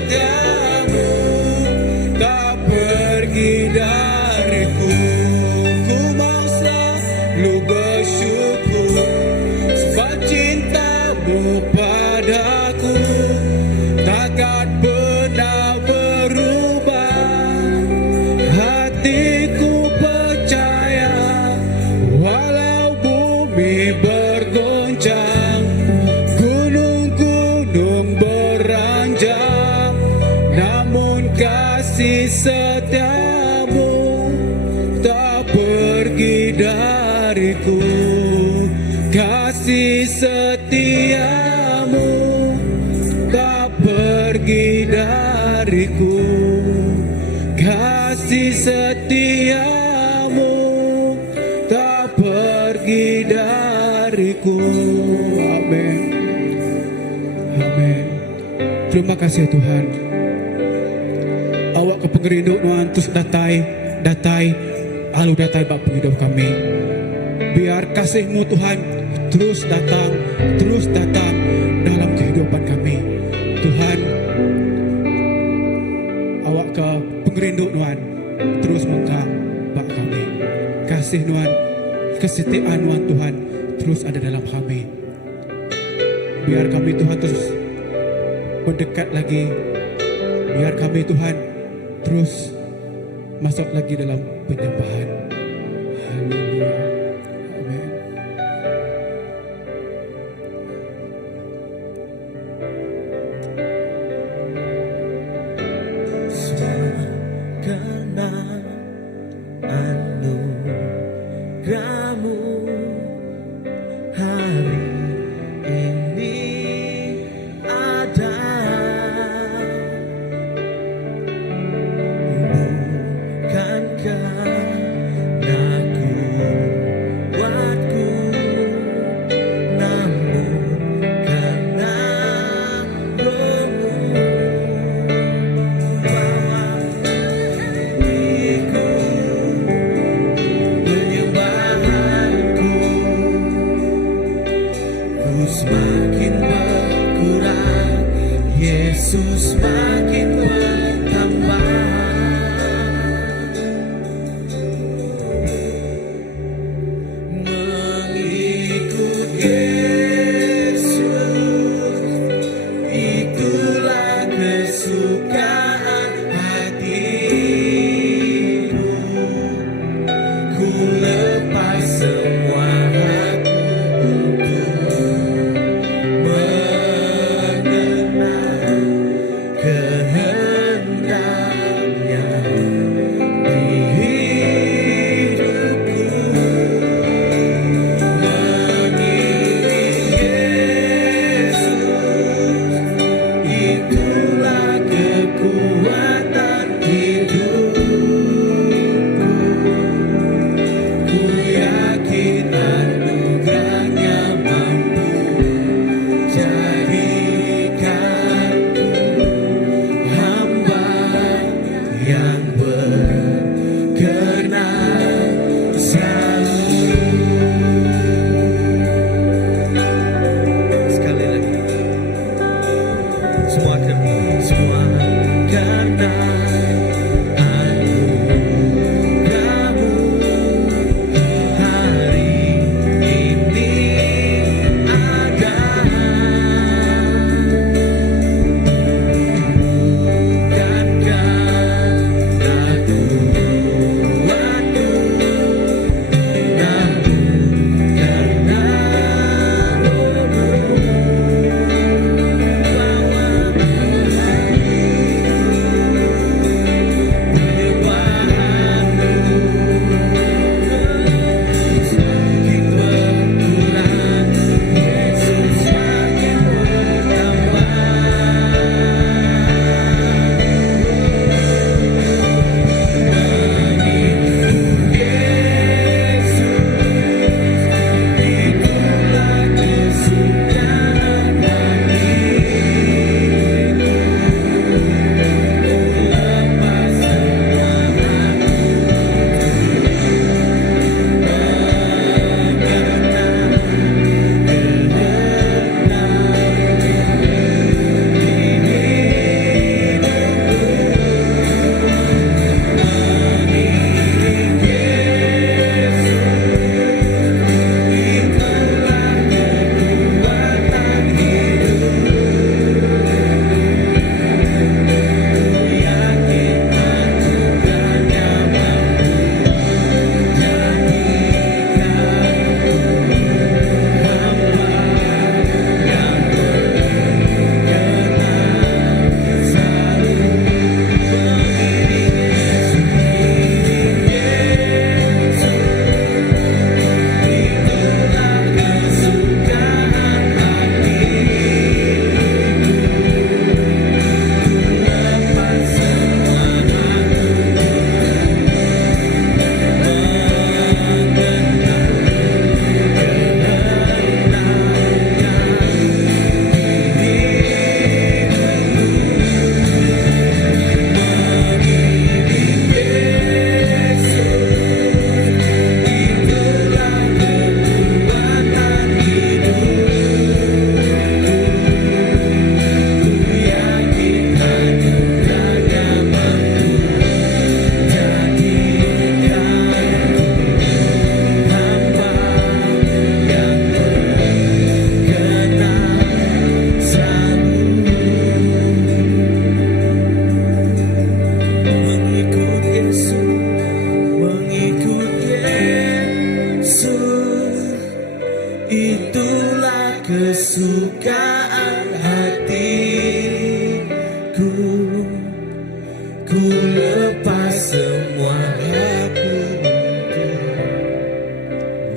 setiamu tak pergi dariku. Ku mau selalu bersyukur sebab cintamu padaku takkan pernah berubah. Hatiku percaya walau bumi bergoncang, gunung-gunung beranjak, namun kasih setiamu tak pergi dariku. Kasih setiamu tak pergi dariku. Kasih setiamu tak pergi dariku. Amin. Amin. Terima kasih Tuhan. Awak ke pengerindu Tuhan terus datai alu datai bab hidup kami. Biar kasih-Mu Tuhan terus datang dalam kehidupan kami. Tuhan, awak ke pengerindu Tuhan terus mengkang bak kami. Kasih Tuhan, kesetiaan Tuhan terus ada dalam kami. Biar kami Tuhan terus mendekat lagi. Biar kami Tuhan terus masuk lagi dalam penyembahan. Haleluya. Amin. Karena anugerah-Mu hari ini ada. Bukankah kuatku, namun karena Roh-Mu bawa hatiku, penyembahanku, ku semakin berkurang, Yesus semakin bertambah. Itulah kesukaan hatiku. Ku lepas semua hati untuk mengenal kehendaknya di hidupku. Mengiring Yesus, itulah kekuatan hidupku. Ku yakin anugerah-Nya mampu jadikanku hamba yang berkenan selalu. Sekali lagi, semua karena anugerah-Mu hari ini ada. Bukankah kuatku, namun karena Roh-Mu bawa ku lepas semua Aku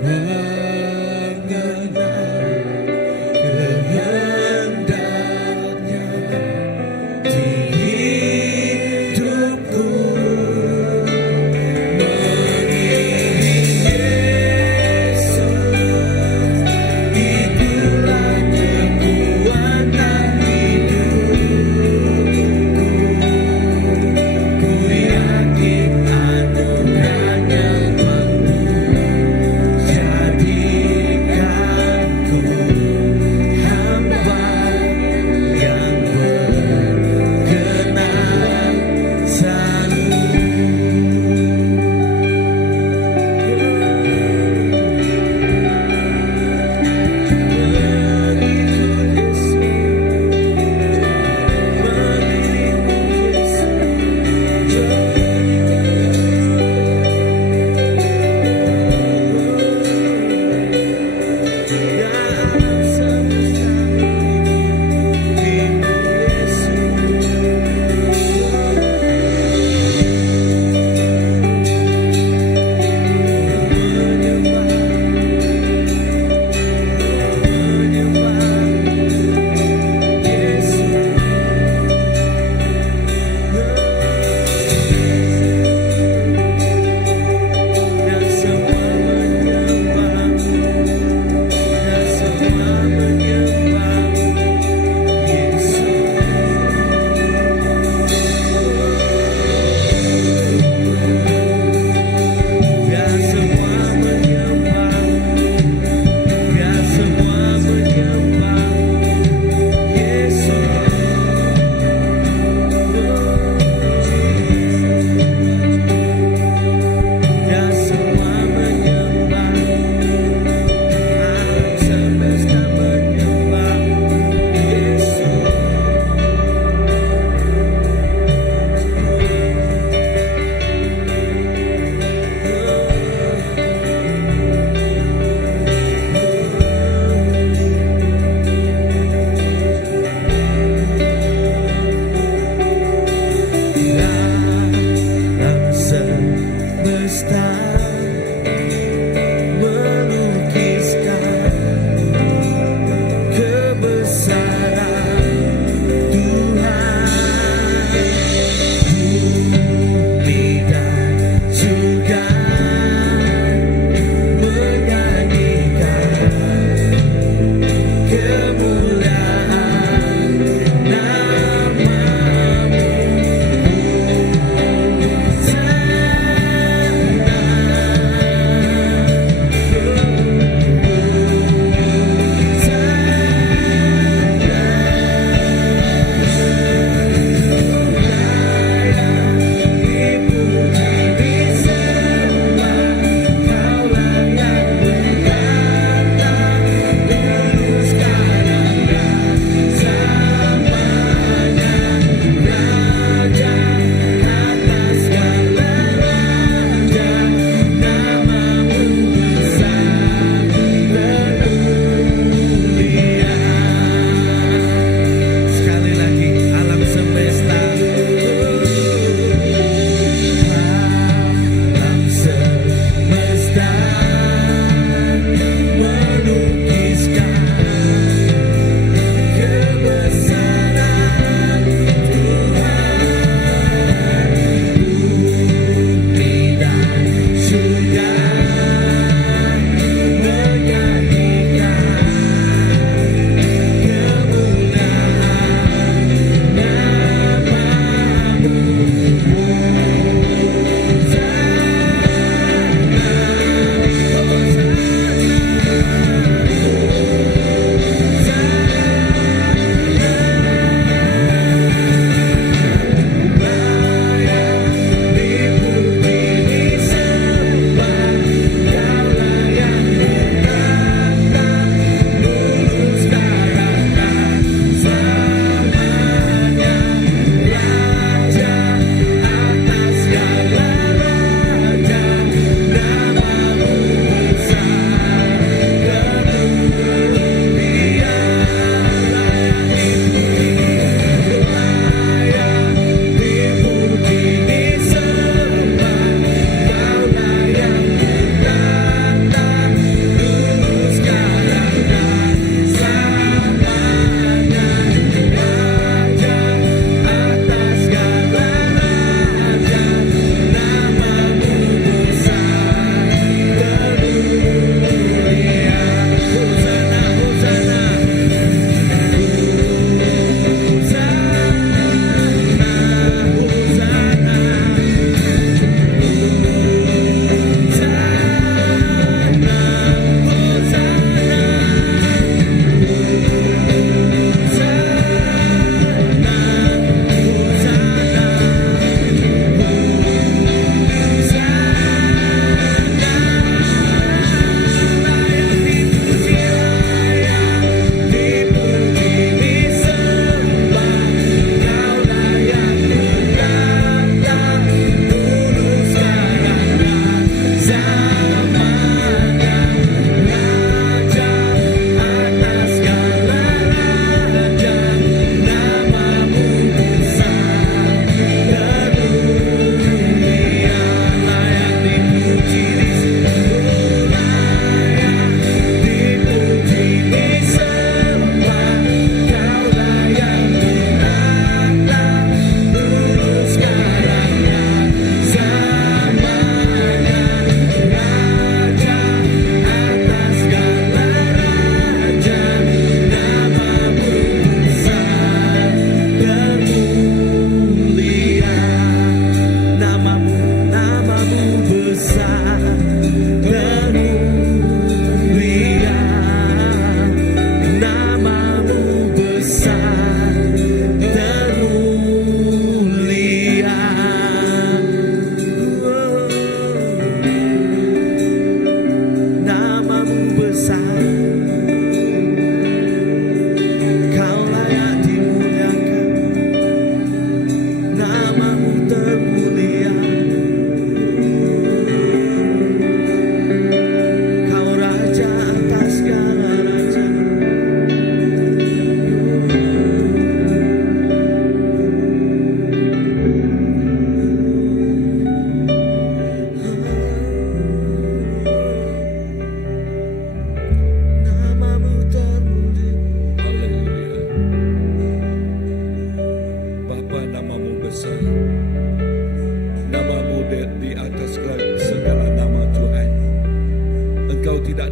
mengenal kehendaknya di hidupku. Mengiring Yesus, itulah kekuatan hidupku. Ku yakin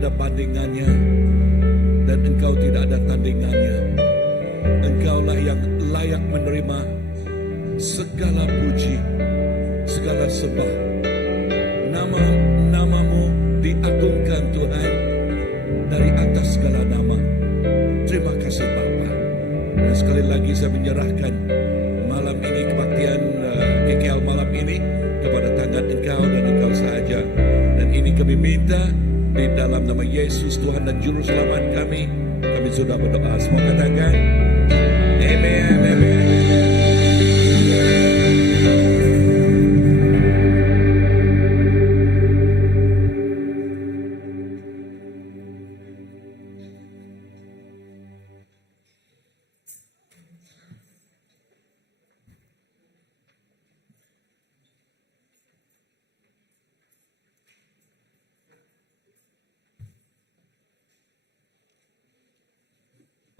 ada bandingannya dan Engkau tidak ada tandingannya. Engkaulah yang layak menerima segala puji, segala sembah. Namamu diagungkan Tuhan dari atas segala nama. Terima kasih Bapa. Dan sekali lagi saya menyerahkan malam ini kebaktian KKL malam ini kepada tangan Engkau dan Engkau saja. Dan ini kami minta di dalam nama Yesus Tuhan dan Juru Selamat kami. Kami sudah berdoa. Semua katakan Amen, Amen.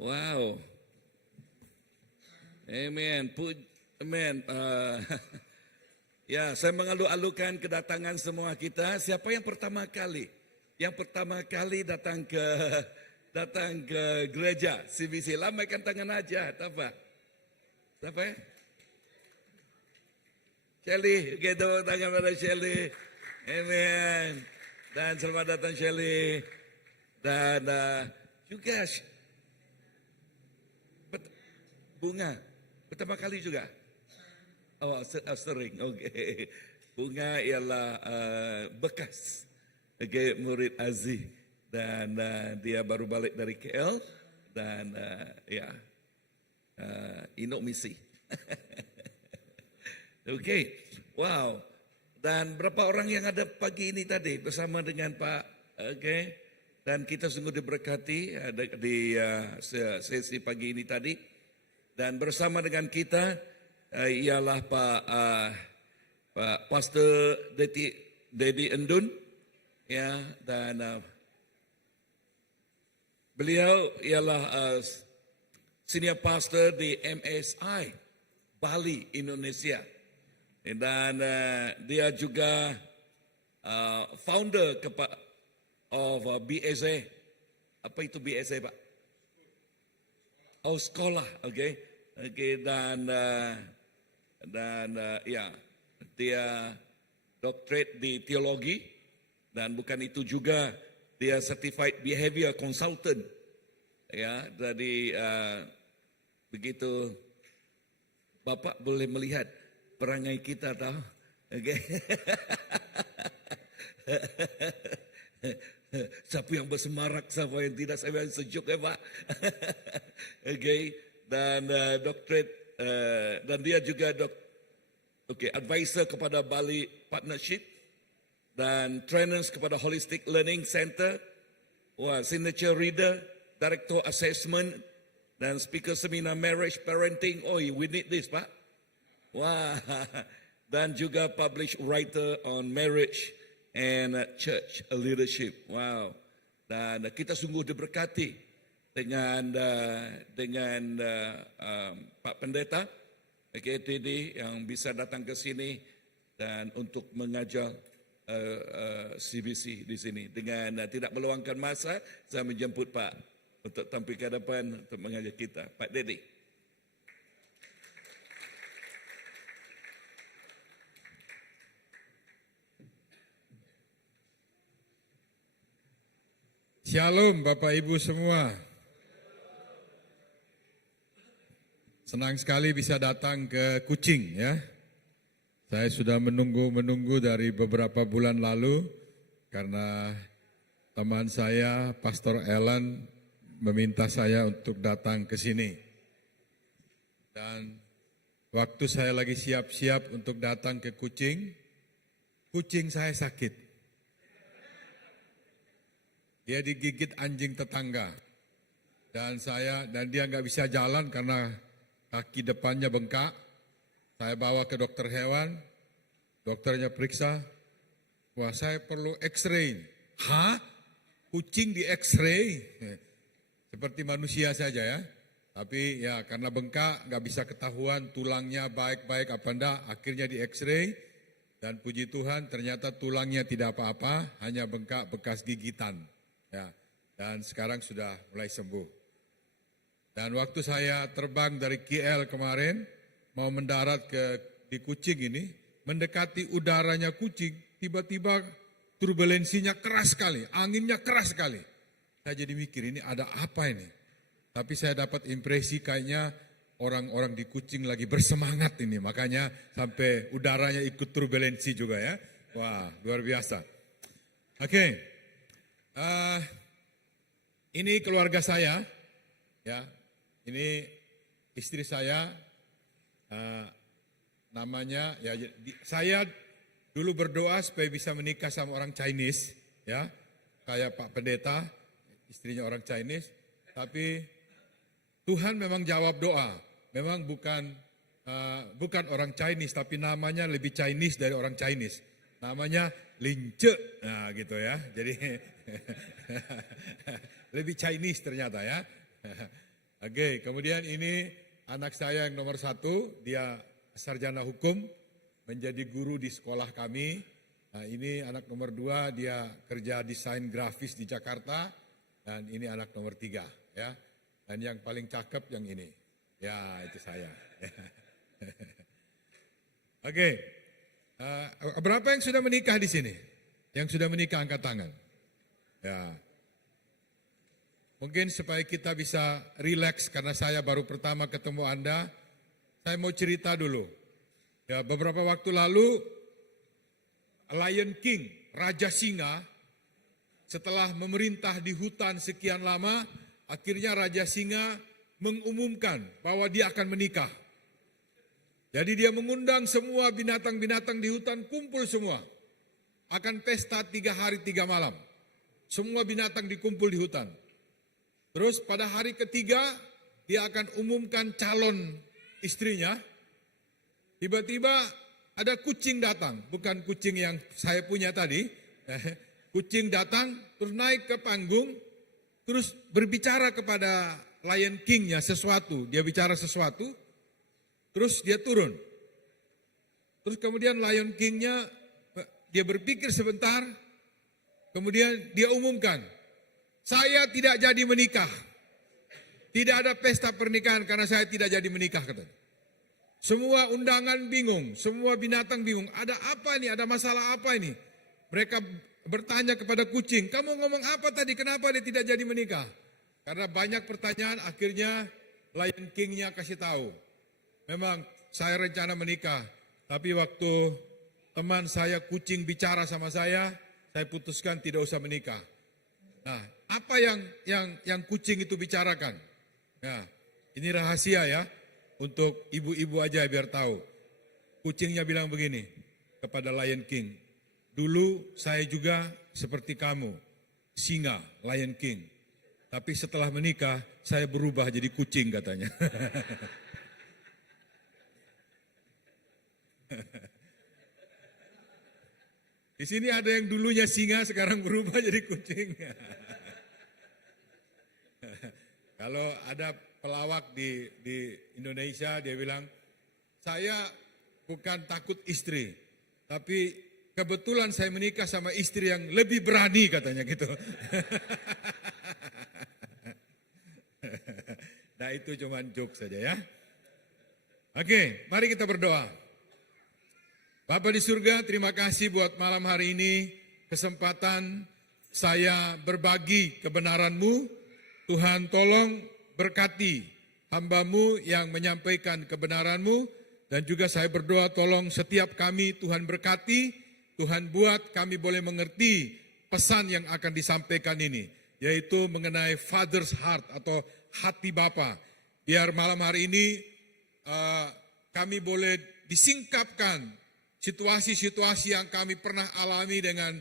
Wow. Amen. Amen. Ya, saya mengalu-alukan kedatangan semua kita. Siapa yang pertama kali? Yang pertama kali datang ke gereja CBC. Lambaikan tangan aja, tak apa. Siapa ya? Shelly, gitu tangan pada Shelly. Amen. Dan selamat datang Shelly. Dan juga Bunga, pertama kali juga? Oh, sering, oke. Bunga ialah bekas murid Aziz. Dan dia baru balik dari KL. Dan Inok misi. Oke, wow. Dan berapa orang yang ada pagi ini tadi bersama dengan Pak, oke. Dan kita sungguh diberkati di sesi pagi ini tadi. Dan bersama dengan kita ialah Pak Pastor Dedi Endun, ya, dan beliau ialah senior pastor di MSI Bali Indonesia, dan dia juga founder of BSA. Apa itu BSA, Pak? Oh, sekolah, oke. Dan ya, dia doctorate di teologi, dan bukan itu juga dia certified behavior consultant. Ya, jadi begitu Bapak boleh melihat perangai kita, tahu, oke. Siapa yang bersemarak, siapa yang tidak, siapa yang sejuk, ya Pak. Okay. Dan doctorate, dan dia juga advisor kepada Bali Partnership, dan trainers kepada Holistic Learning Center, signature reader, director assessment, dan speaker seminar marriage parenting. Oh, we need this, Pak. Wah, dan juga published writer on marriage and church leadership. Wow. Dan kita sungguh diberkati dengan Pak Pendeta KTD yang bisa datang ke sini dan untuk mengajar CBC di sini. Dengan tidak meluangkan masa, saya menjemput Pak untuk tampil ke depan untuk mengajar kita. Pak Dedi. Shalom Bapak Ibu semua. Senang sekali bisa datang ke Kucing ya. Saya sudah menunggu dari beberapa bulan lalu karena teman saya Pastor Ellen meminta saya untuk datang ke sini. Dan waktu saya lagi siap-siap untuk datang ke Kucing, kucing saya sakit. Dia digigit anjing tetangga dan dia nggak bisa jalan karena kaki depannya bengkak. Saya bawa ke dokter hewan, dokternya periksa, wah saya perlu X-ray. Hah? Kucing di X-ray? Seperti manusia saja ya. Tapi ya karena bengkak nggak bisa ketahuan tulangnya baik-baik apa enggak, akhirnya di X-ray. Dan puji Tuhan ternyata tulangnya tidak apa-apa, hanya bengkak bekas gigitan. Ya, dan sekarang sudah mulai sembuh. Dan waktu saya terbang dari KL kemarin, mau mendarat di Kucing ini, mendekati udaranya Kucing, tiba-tiba turbulensinya keras sekali, anginnya keras sekali. Saya jadi mikir, ini ada apa ini? Tapi saya dapat impresi kayaknya orang-orang di Kucing lagi bersemangat ini, makanya sampai udaranya ikut turbulensi juga ya. Wah, luar biasa. Oke, ini keluarga saya, ya, ini istri saya, namanya, ya, saya dulu berdoa supaya bisa menikah sama orang Chinese, ya, kayak Pak Pendeta, istrinya orang Chinese, tapi Tuhan memang jawab doa, memang bukan orang Chinese, tapi namanya lebih Chinese dari orang Chinese, namanya Lince, nah gitu ya, jadi lebih Chinese ternyata ya. Oke, kemudian ini anak saya yang nomor 1, dia sarjana hukum, menjadi guru di sekolah kami. Nah, ini anak nomor 2, dia kerja desain grafis di Jakarta, dan ini anak nomor 3 ya. Dan yang paling cakep yang ini, ya itu saya. Oke, berapa yang sudah menikah di sini? Yang sudah menikah angkat tangan. Ya. Mungkin supaya kita bisa rileks karena saya baru pertama ketemu Anda, saya mau cerita dulu. Ya, beberapa waktu lalu Lion King, Raja Singa, setelah memerintah di hutan sekian lama, akhirnya Raja Singa mengumumkan bahwa dia akan menikah. Jadi dia mengundang semua binatang-binatang di hutan kumpul semua. Akan pesta 3 hari 3 malam. Semua binatang dikumpul di hutan. Terus pada hari ketiga dia akan umumkan calon istrinya. Tiba-tiba ada kucing datang, bukan kucing yang saya punya tadi. Kucing datang, terus naik ke panggung, terus berbicara kepada Lion King-nya sesuatu. Dia bicara sesuatu, terus dia turun. Terus kemudian Lion King-nya, dia berpikir sebentar, kemudian dia umumkan, saya tidak jadi menikah. Tidak ada pesta pernikahan karena saya tidak jadi menikah, katanya. Semua undangan bingung, semua binatang bingung. Ada apa ini? Ada masalah apa ini? Mereka bertanya kepada kucing, kamu ngomong apa tadi? Kenapa dia tidak jadi menikah? Karena banyak pertanyaan, akhirnya Lion King-nya kasih tahu. Memang saya rencana menikah, tapi waktu teman saya kucing bicara sama saya putuskan tidak usah menikah. Nah, apa yang kucing itu bicarakan? Nah, ini rahasia ya, untuk ibu-ibu aja biar tahu. Kucingnya bilang begini kepada Lion King, dulu saya juga seperti kamu, singa, Lion King. Tapi setelah menikah, saya berubah jadi kucing katanya. Di sini ada yang dulunya singa, sekarang berubah jadi kucing. Kalau ada pelawak di Indonesia, dia bilang, saya bukan takut istri, tapi kebetulan saya menikah sama istri yang lebih berani, katanya gitu. Nah, itu cuma joke saja ya. Oke, mari kita berdoa. Bapa di surga, terima kasih buat malam hari ini, kesempatan saya berbagi kebenaran-Mu. Tuhan tolong berkati hamba-Mu yang menyampaikan kebenaran-Mu, dan juga saya berdoa tolong setiap kami Tuhan berkati, Tuhan buat kami boleh mengerti pesan yang akan disampaikan ini, yaitu mengenai Father's Heart atau hati Bapa. Biar malam hari ini kami boleh disingkapkan situasi-situasi yang kami pernah alami dengan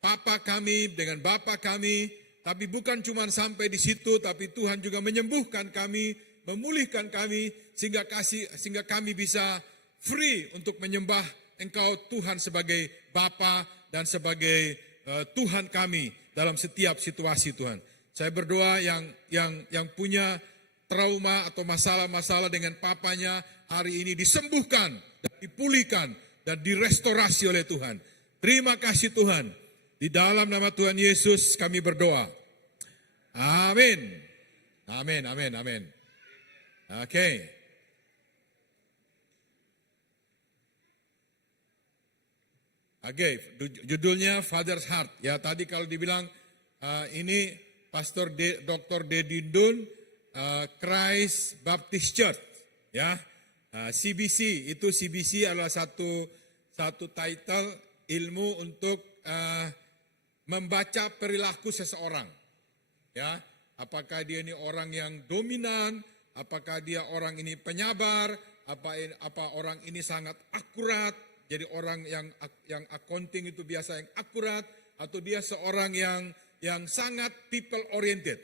Papa kami, dengan Bapa kami. Tapi bukan cuma sampai di situ, tapi Tuhan juga menyembuhkan kami, memulihkan kami, sehingga kami bisa free untuk menyembah Engkau Tuhan sebagai Bapa dan sebagai Tuhan kami dalam setiap situasi Tuhan. Saya berdoa yang punya trauma atau masalah-masalah dengan papanya hari ini disembuhkan, dan dipulihkan, dan direstorasi oleh Tuhan. Terima kasih Tuhan. Di dalam nama Tuhan Yesus kami berdoa. Amin. Amin, amin, amin. Oke. Oke, judulnya Father's Heart. Ya, tadi kalau dibilang ini Pastor Dr. Dedi Dun, Christ Baptist Church, ya. CBC, itu CBC adalah satu title ilmu untuk membaca perilaku seseorang. Ya, apakah dia ini orang yang dominan, apakah dia orang ini penyabar, apa orang ini sangat akurat, jadi orang yang accounting itu biasa yang akurat, atau dia seorang yang sangat people oriented,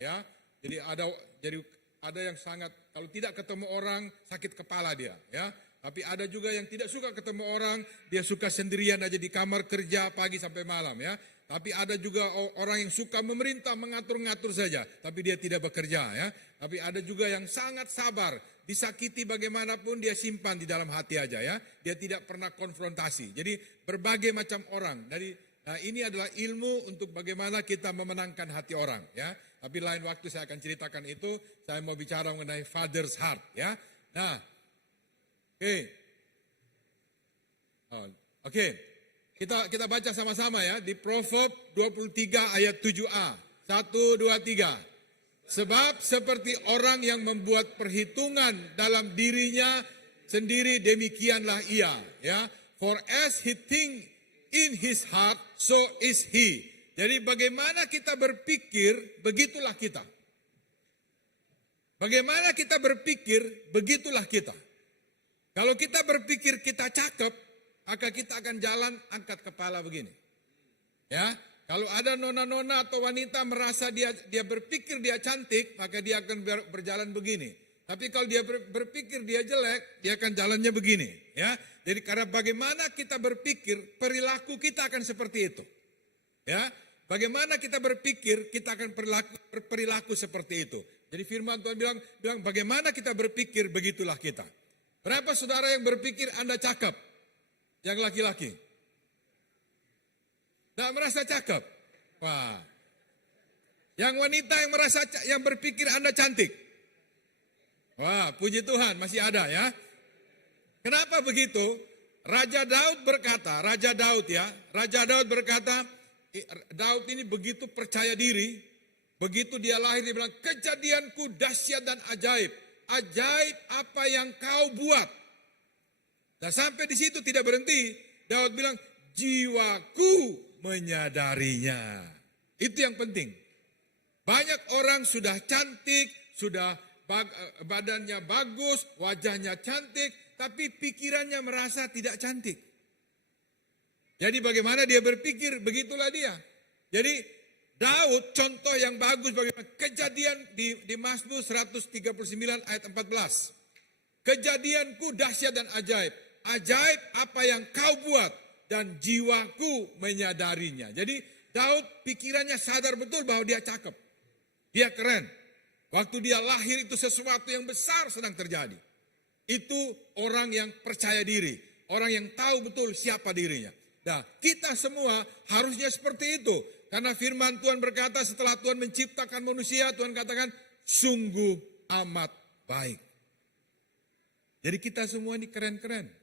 ya. Jadi ada yang sangat kalau tidak ketemu orang sakit kepala dia, ya. Tapi ada juga yang tidak suka ketemu orang, dia suka sendirian aja di kamar kerja pagi sampai malam, ya. Tapi ada juga orang yang suka memerintah, mengatur-ngatur saja, tapi dia tidak bekerja, ya. Tapi ada juga yang sangat sabar, disakiti bagaimanapun dia simpan di dalam hati aja, ya. Dia tidak pernah konfrontasi. Jadi berbagai macam orang. Nah, ini adalah ilmu untuk bagaimana kita memenangkan hati orang, ya. Tapi lain waktu saya akan ceritakan itu. Saya mau bicara mengenai Father's Heart, ya. Nah, oke. Kita baca sama-sama ya di Proverb 23 ayat 7a. 1, 2, 3. Sebab seperti orang yang membuat perhitungan dalam dirinya sendiri, demikianlah ia, ya. For as he think in his heart, so is he. Jadi bagaimana kita berpikir, begitulah kita. Bagaimana kita berpikir, begitulah kita. Kalau kita berpikir kita cakep, maka kita akan jalan angkat kepala begini. Ya, kalau ada nona-nona atau wanita merasa dia berpikir dia cantik, maka dia akan berjalan begini. Tapi kalau dia berpikir dia jelek, dia akan jalannya begini. Ya, jadi karena bagaimana kita berpikir, perilaku kita akan seperti itu. Ya, bagaimana kita berpikir, kita akan perilaku seperti itu. Jadi firman Tuhan bilang bagaimana kita berpikir, begitulah kita. Berapa saudara yang berpikir Anda cakep? Yang laki-laki. Tidak merasa cakep. Wah. Yang wanita yang berpikir Anda cantik. Wah, puji Tuhan masih ada ya. Kenapa begitu? Raja Daud berkata, Raja Daud berkata, Daud ini begitu percaya diri, begitu dia lahir dia bilang, kejadianku dahsyat dan ajaib. Ajaib apa yang kau buat. Nah sampai di situ tidak berhenti. Daud bilang, jiwaku menyadarinya. Itu yang penting. Banyak orang sudah cantik, sudah badannya bagus, wajahnya cantik, tapi pikirannya merasa tidak cantik. Jadi bagaimana dia berpikir, begitulah dia. Jadi Daud contoh yang bagus bagaimana kejadian di Mazmur 139 ayat 14. Kejadianku dahsyat dan ajaib. Ajaib apa yang kau buat dan jiwaku menyadarinya. Jadi Daud pikirannya sadar betul bahwa dia cakep. Dia keren. Waktu dia lahir itu sesuatu yang besar sedang terjadi. Itu orang yang percaya diri. Orang yang tahu betul siapa dirinya. Nah, kita semua harusnya seperti itu. Karena firman Tuhan berkata setelah Tuhan menciptakan manusia, Tuhan katakan sungguh amat baik. Jadi kita semua ini keren-keren.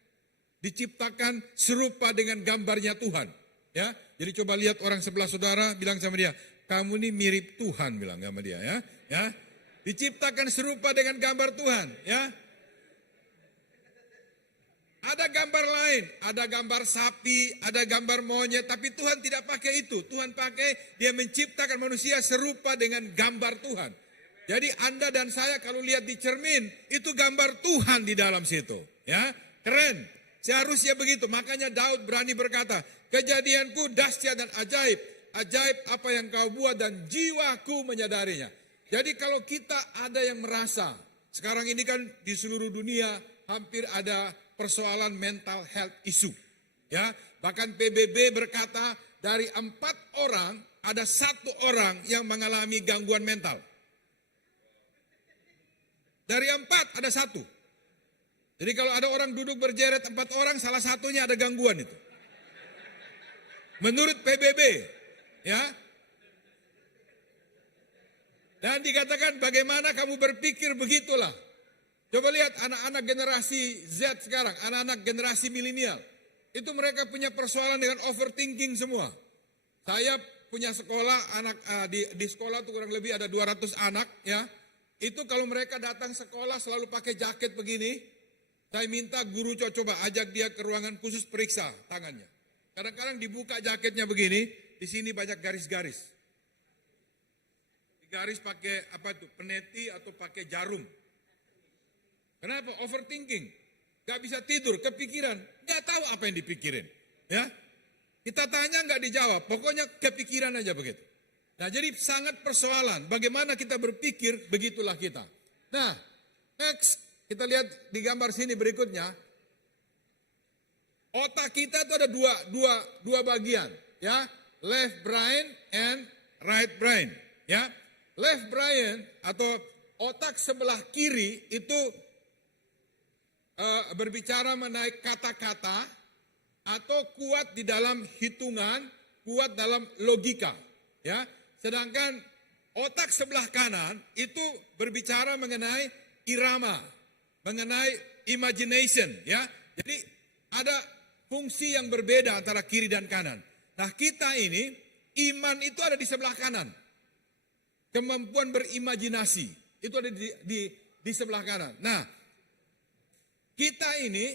Diciptakan serupa dengan gambarnya Tuhan. Ya, jadi coba lihat orang sebelah saudara, bilang sama dia, kamu ini mirip Tuhan, bilang sama dia ya. Ya, diciptakan serupa dengan gambar Tuhan. Ya, ada gambar lain, ada gambar sapi, ada gambar monyet, tapi Tuhan tidak pakai itu. Tuhan pakai, dia menciptakan manusia serupa dengan gambar Tuhan. Jadi Anda dan saya kalau lihat di cermin, itu gambar Tuhan di dalam situ. Ya, keren. Seharusnya begitu. Makanya Daud berani berkata, kejadianku dahsyat dan ajaib. Ajaib apa yang kau buat dan jiwaku menyadarinya. Jadi kalau kita ada yang merasa, sekarang ini kan di seluruh dunia hampir ada persoalan mental health issue. Ya, bahkan PBB berkata dari 4 orang ada 1 orang yang mengalami gangguan mental. Dari 4 ada 1. Jadi kalau ada orang duduk berjeret 4 orang, salah satunya ada gangguan itu. Menurut PBB, ya. Dan dikatakan bagaimana kamu berpikir begitulah. Coba lihat anak-anak generasi Z sekarang, anak-anak generasi milenial. Itu mereka punya persoalan dengan overthinking semua. Saya punya sekolah, di sekolah itu kurang lebih ada 200 anak ya. Itu kalau mereka datang sekolah selalu pakai jaket begini. Saya minta guru coba ajak dia ke ruangan khusus periksa tangannya. Kadang-kadang dibuka jaketnya begini, di sini banyak garis-garis. Garis pakai apa tuh, peneti atau pakai jarum. Kenapa? Overthinking. Gak bisa tidur, kepikiran. Gak tahu apa yang dipikirin. Ya, kita tanya gak dijawab. Pokoknya kepikiran aja begitu. Nah, jadi sangat persoalan. Bagaimana kita berpikir, begitulah kita. Nah, next kita lihat di gambar sini berikutnya. Otak kita itu ada dua bagian, ya, left brain and right brain, ya. Left brain atau otak sebelah kiri itu berbicara mengenai kata-kata atau kuat di dalam hitungan, kuat dalam logika, ya. Sedangkan otak sebelah kanan itu berbicara mengenai irama, mengenai imagination, ya. Jadi ada fungsi yang berbeda antara kiri dan kanan. Nah, kita ini iman itu ada di sebelah kanan. Kemampuan berimajinasi itu ada di sebelah kanan. Nah, kita ini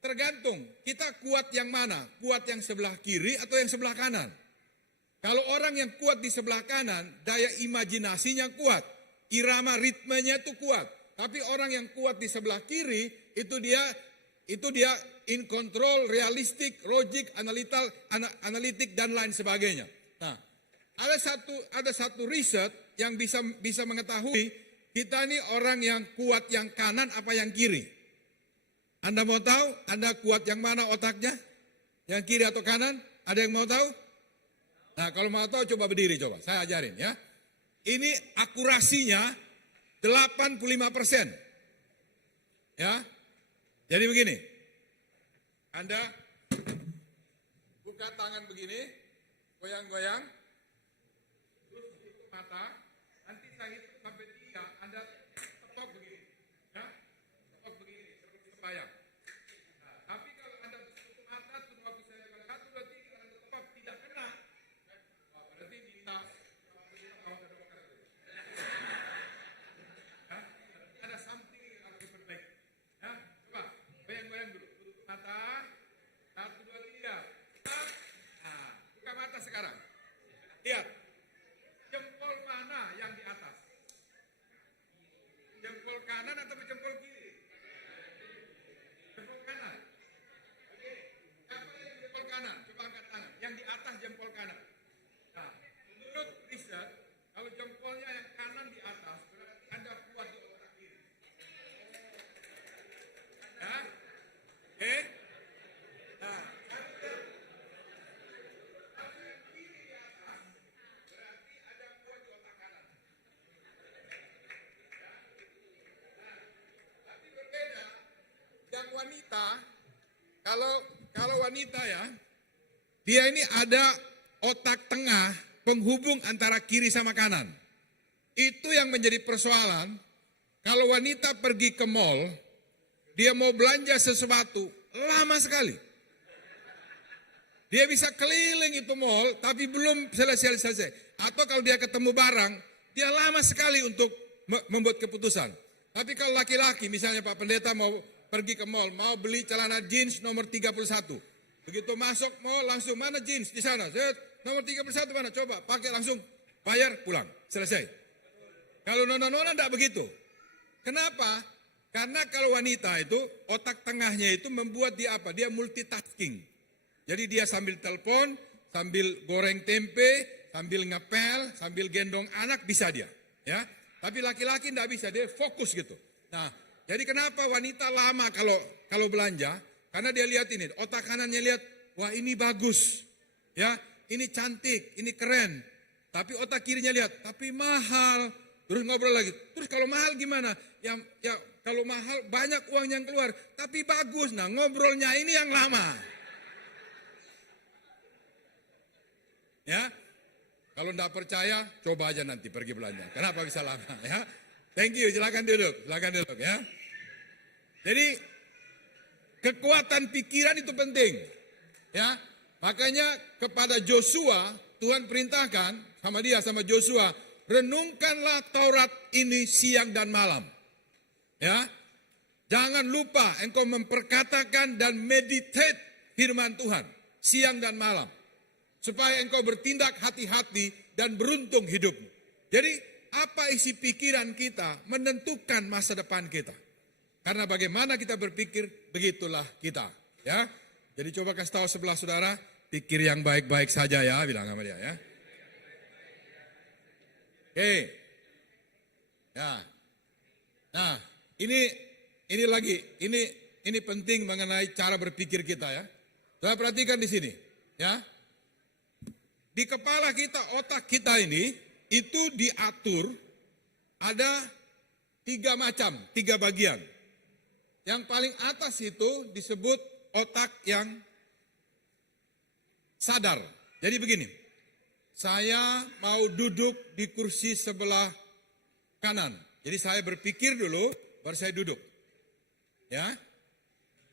tergantung kita kuat yang mana, kuat yang sebelah kiri atau yang sebelah kanan. Kalau orang yang kuat di sebelah kanan, daya imajinasinya kuat, irama ritmenya itu kuat. Tapi orang yang kuat di sebelah kiri itu dia in control, realistik, logik, analitik dan lain sebagainya. Nah, ada satu riset yang bisa mengetahui kita ini orang yang kuat yang kanan apa yang kiri. Anda mau tahu? Anda kuat yang mana otaknya? Yang kiri atau kanan? Ada yang mau tahu? Nah, kalau mau tahu coba berdiri coba. Saya ajarin ya. Ini akurasinya 85%. Ya. Jadi begini. Anda buka tangan begini, goyang-goyang. Terus tutup mata. Nanti saya hitung sampai 3, Anda tepok begini. Ya. Tepok begini seperti sembahyang. Nah, tapi kalau Anda tutup mata, tunggu waktu saya bilang 1, 2, 3, Anda tepok tidak kena. Berarti minta ada something yang harus diperbaiki. Ya, coba goyang-goyang dulu. Tutup mata. 1, 2, 3. Nah, buka mata sekarang. Lihat. Jempol mana yang di atas? Jempol kanan atau jempol kiri? Jempol kanan. Oke. Siapa yang jempol kanan? Coba angkat tangan. Yang di atas jempol kanan. Nah, menurut riset, kalau jempolnya yang kanan di atas, berarti Anda kuat di otak kiri. Ya? Oke? Nah, kalau yang kiri di atas, berarti Anda kuat di otak kanan. Ya? Nah, tapi berbeda. Yang wanita, kalau wanita ya, dia ini ada otak tengah penghubung antara kiri sama kanan. Itu yang menjadi persoalan. Kalau wanita pergi ke mall, dia mau belanja sesuatu, lama sekali. Dia bisa keliling itu mall, tapi belum selesai. Atau kalau dia ketemu barang, dia lama sekali untuk membuat keputusan. Tapi kalau laki-laki, misalnya Pak Pendeta mau pergi ke mall, mau beli celana jeans nomor 31. Begitu masuk mall, langsung mana jeans di sana? Nomor 31 mana? Coba pakai langsung, bayar, pulang, selesai. Kalau nona-nona enggak begitu. Kenapa? Karena kalau wanita itu, otak tengahnya itu membuat dia apa? Dia multitasking. Jadi dia sambil telepon, sambil goreng tempe, sambil ngepel, sambil gendong anak, bisa dia. Ya. Tapi laki-laki enggak bisa, dia fokus gitu. Nah, jadi kenapa wanita lama kalau belanja? Karena dia lihat ini, otak kanannya lihat, wah ini bagus. Ya, ini cantik, ini keren. Tapi otak kirinya lihat, tapi mahal. Terus ngobrol lagi. Terus kalau mahal gimana? Ya kalau mahal banyak uang yang keluar, tapi bagus. Nah, ngobrolnya ini yang lama. Ya. Kalau tidak percaya, coba aja nanti pergi belanja. Kenapa bisa lama ya? Thank you, silakan duduk ya. Jadi kekuatan pikiran itu penting. Ya. Makanya kepada Joshua Tuhan perintahkan sama Joshua, renungkanlah Taurat ini siang dan malam. Ya. Jangan lupa engkau memperkatakan dan meditate firman Tuhan siang dan malam. Supaya engkau bertindak hati-hati dan beruntung hidupmu. Jadi apa isi pikiran kita menentukan masa depan kita. Karena bagaimana kita berpikir, begitulah kita. Ya. Jadi coba kasih tahu sebelah saudara, pikir yang baik-baik saja ya, bilang sama dia ya. Oke. Ya. Nah, ini lagi, ini penting mengenai cara berpikir kita ya. Saya perhatikan di sini, ya. Di kepala kita, otak kita ini itu diatur ada 3 macam, 3 bagian. Yang paling atas itu disebut otak yang sadar. Jadi begini, saya mau duduk di kursi sebelah kanan. Jadi saya berpikir dulu, baru saya duduk. Ya.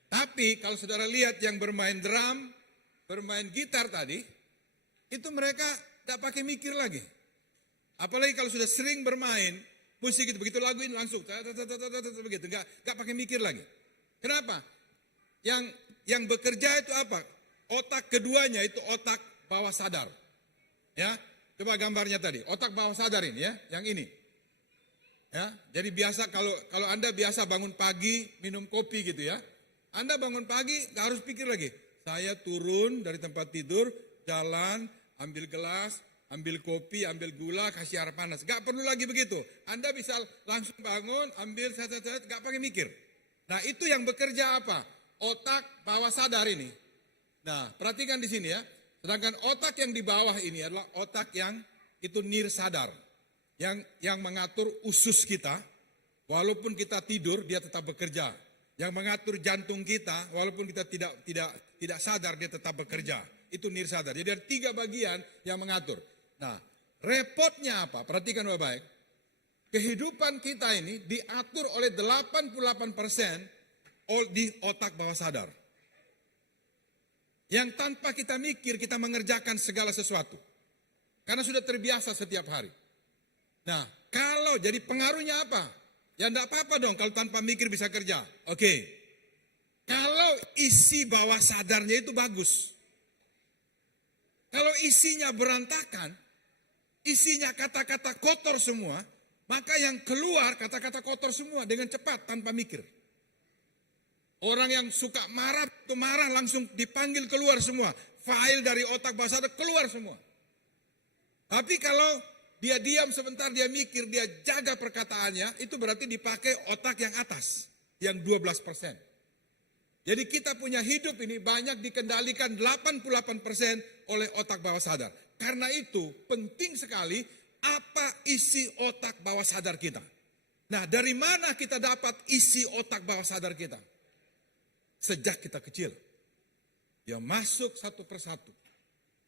Tapi kalau saudara lihat yang bermain drum, bermain gitar tadi, itu mereka tidak pakai mikir lagi. Apalagi kalau sudah sering bermain musik itu, begitu lagu ini langsung begitu, nggak pakai mikir lagi. Kenapa? Yang bekerja itu apa? Otak keduanya itu otak bawah sadar. Ya, coba gambarnya tadi, otak bawah sadar ini ya, yang ini. Ya, jadi biasa kalau Anda biasa bangun pagi minum kopi gitu ya, Anda bangun pagi nggak harus pikir lagi. Saya turun dari tempat tidur, jalan, ambil gelas, ambil kopi, ambil gula, kasih air panas. Gak perlu lagi begitu. Anda bisa langsung bangun, ambil gak pakai mikir. Nah itu yang bekerja apa? Otak bawah sadar ini. Nah perhatikan di sini ya. Sedangkan otak yang di bawah ini adalah otak yang itu nirsadar. Yang mengatur usus kita. Walaupun kita tidur, dia tetap bekerja. Yang mengatur jantung kita, walaupun kita tidak sadar, dia tetap bekerja. Itu nirsadar. Jadi ada 3 bagian yang mengatur. Nah, repotnya apa? Perhatikan baik-baik. Kehidupan kita ini diatur oleh 88% di otak bawah sadar. Yang tanpa kita mikir, kita mengerjakan segala sesuatu. Karena sudah terbiasa setiap hari. Nah, kalau jadi pengaruhnya apa? Ya enggak apa-apa dong kalau tanpa mikir bisa kerja. Oke. Kalau isi bawah sadarnya itu bagus. Kalau isinya berantakan, isinya kata-kata kotor semua, maka yang keluar kata-kata kotor semua dengan cepat tanpa mikir. Orang yang suka marah, itu marah langsung dipanggil keluar semua. File dari otak bawah sadar keluar semua. Tapi kalau dia diam sebentar, dia mikir, dia jaga perkataannya, itu berarti dipakai otak yang atas, yang 12%. Jadi kita punya hidup ini banyak dikendalikan 88% oleh otak bawah sadar. Karena itu penting sekali apa isi otak bawah sadar kita. Nah dari mana kita dapat isi otak bawah sadar kita? Sejak kita kecil. Ya masuk satu persatu.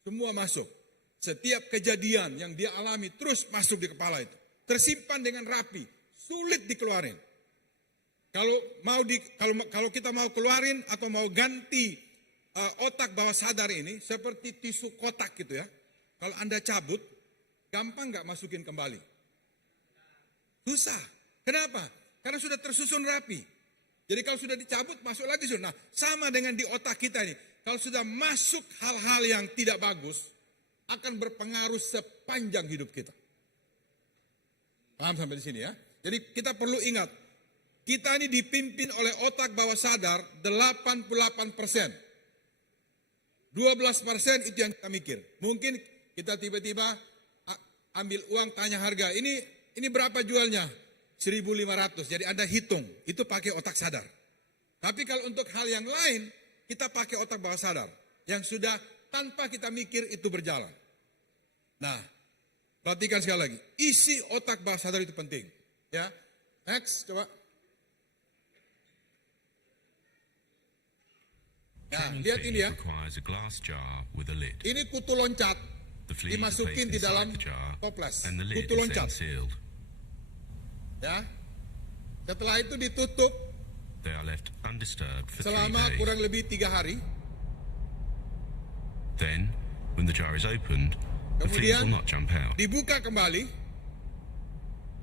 Semua masuk. Setiap kejadian yang dia alami terus masuk di kepala itu. Tersimpan dengan rapi. Sulit dikeluarin. Kalau kita mau keluarin atau mau ganti otak bawah sadar ini seperti tisu kotak gitu ya. Kalau Anda cabut, gampang nggak masukin kembali? Susah. Kenapa? Karena sudah tersusun rapi. Jadi kalau sudah dicabut, masuk lagi. Nah, sama dengan di otak kita ini. Kalau sudah masuk hal-hal yang tidak bagus, akan berpengaruh sepanjang hidup kita. Paham sampai di sini ya? Jadi kita perlu ingat, kita ini dipimpin oleh otak bawah sadar 88%. 12% itu yang kita mikir. Mungkin kita tiba-tiba ambil uang, tanya harga. Ini berapa jualnya? 1.500. Jadi Anda hitung, itu pakai otak sadar. Tapi kalau untuk hal yang lain, kita pakai otak bawah sadar. Yang sudah tanpa kita mikir itu berjalan. Nah, perhatikan sekali lagi. Isi otak bawah sadar itu penting. Ya, next, coba. Ya, lihat ini ya. Requires a glass jar with a lid. Ini kutu loncat. The fleas are dimasukin placed di dalam inside the jar toples, and the lid kutu is loncat. then sealed. Ya. Setelah itu ditutup They are left undisturbed for 3 selama days. kurang lebih 3 hari. Then, when the jar is opened, the fleas Kemudian will not jump out. dibuka kembali.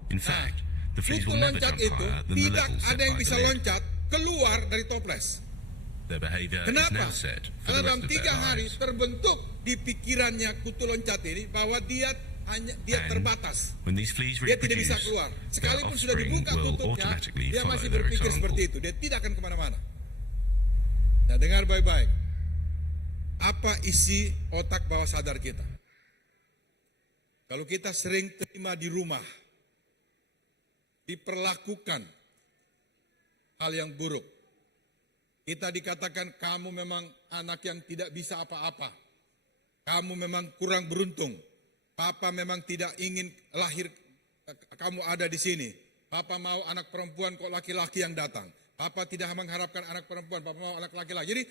In fact, the fleas Kutu will never loncat jump itu higher than the tidak level set ada yang by bisa the lid. loncat keluar dari toples. Their behavior is Kenapa? now set for Karena the dalam rest of their 3 hari lives. terbentuk di pikirannya kutu loncat ini bahwa dia And terbatas. when these fleas Dia tidak bisa reproduce, keluar. their Sekalipun sudah offspring dibuka will tutupnya, automatically dia follow masih their berpikir example. seperti itu. Dia tidak akan kemana-mana. Nah, dengar baik-baik. Apa isi otak bawah sadar kita? Kalau kita sering terima di rumah, diperlakukan hal yang buruk, kita dikatakan kamu memang anak yang tidak bisa apa-apa, kamu memang kurang beruntung, papa memang tidak ingin lahir kamu ada di sini, papa mau anak perempuan kok laki-laki yang datang, papa tidak mengharapkan anak perempuan, papa mau anak laki-laki. Jadi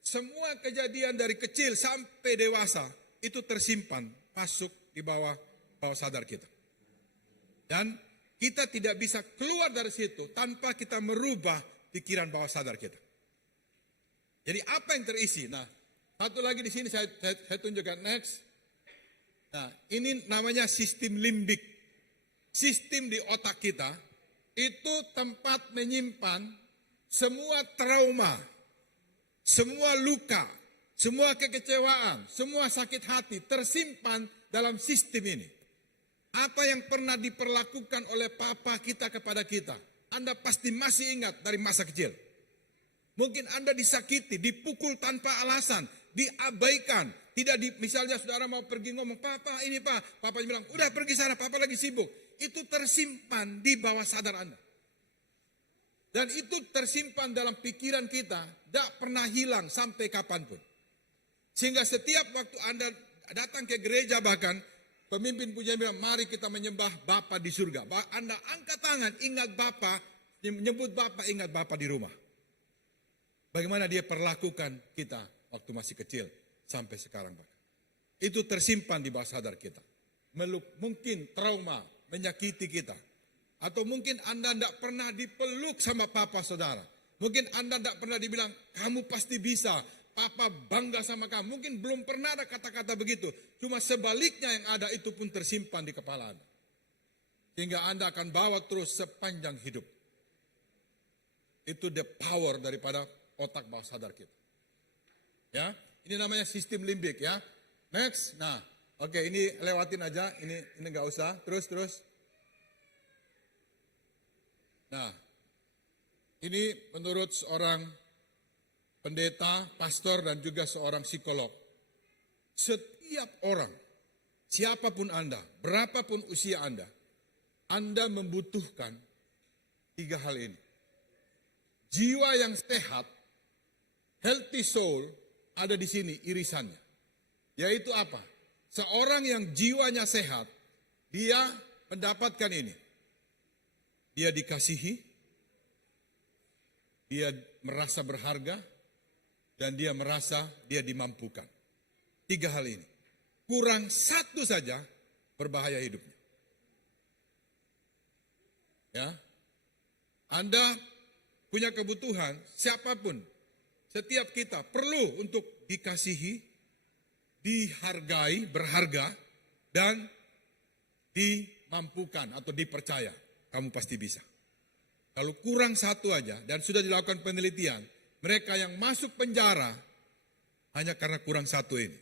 semua kejadian dari kecil sampai dewasa itu tersimpan masuk di bawah sadar kita. Dan kita tidak bisa keluar dari situ tanpa kita merubah pikiran bawah sadar kita. Jadi apa yang terisi? Nah, satu lagi di sini saya tunjukkan next. Nah, ini namanya sistem limbik. Sistem di otak kita itu tempat menyimpan semua trauma, semua luka, semua kekecewaan, semua sakit hati tersimpan dalam sistem ini. Apa yang pernah diperlakukan oleh papa kita kepada kita, Anda pasti masih ingat dari masa kecil. Mungkin Anda disakiti, dipukul tanpa alasan, diabaikan. Misalnya saudara mau pergi ngomong, papa ini pak, papa bilang, udah pergi sana, papa lagi sibuk. Itu tersimpan di bawah sadar Anda. Dan itu tersimpan dalam pikiran kita, tidak pernah hilang sampai kapanpun. Sehingga setiap waktu Anda datang ke gereja bahkan, pemimpin pujian bilang, mari kita menyembah Bapa di surga. Anda angkat tangan, ingat Bapa, menyebut Bapa, ingat Bapa di rumah. Bagaimana dia perlakukan kita waktu masih kecil sampai sekarang bahkan. Itu tersimpan di bawah sadar kita. Mungkin trauma menyakiti kita. Atau mungkin Anda tidak pernah dipeluk sama papa saudara. Mungkin Anda tidak pernah dibilang, kamu pasti bisa. Papa bangga sama kamu. Mungkin belum pernah ada kata-kata begitu. Cuma sebaliknya yang ada itu pun tersimpan di kepala Anda. Sehingga Anda akan bawa terus sepanjang hidup. Itu the power daripada otak bawah sadar kita. Ya, ini namanya sistem limbik ya. Next, nah, oke, ini lewatin aja. Ini nggak usah. Terus. Nah, ini menurut seorang pendeta, pastor, dan juga seorang psikolog. Setiap orang, siapapun Anda, berapapun usia Anda membutuhkan 3 hal ini. Jiwa yang sehat, healthy soul, ada di sini irisannya. Yaitu apa? Seorang yang jiwanya sehat, dia mendapatkan ini. Dia dikasihi, dia merasa berharga, dan dia merasa dia dimampukan. 3 hal ini. Kurang 1 saja berbahaya hidupnya. Ya, Anda punya kebutuhan, siapapun, setiap kita perlu untuk dikasihi, dihargai, berharga, dan dimampukan atau dipercaya. Kamu pasti bisa. Kalau kurang 1 aja, dan sudah dilakukan penelitian, mereka yang masuk penjara hanya karena kurang 1 ini.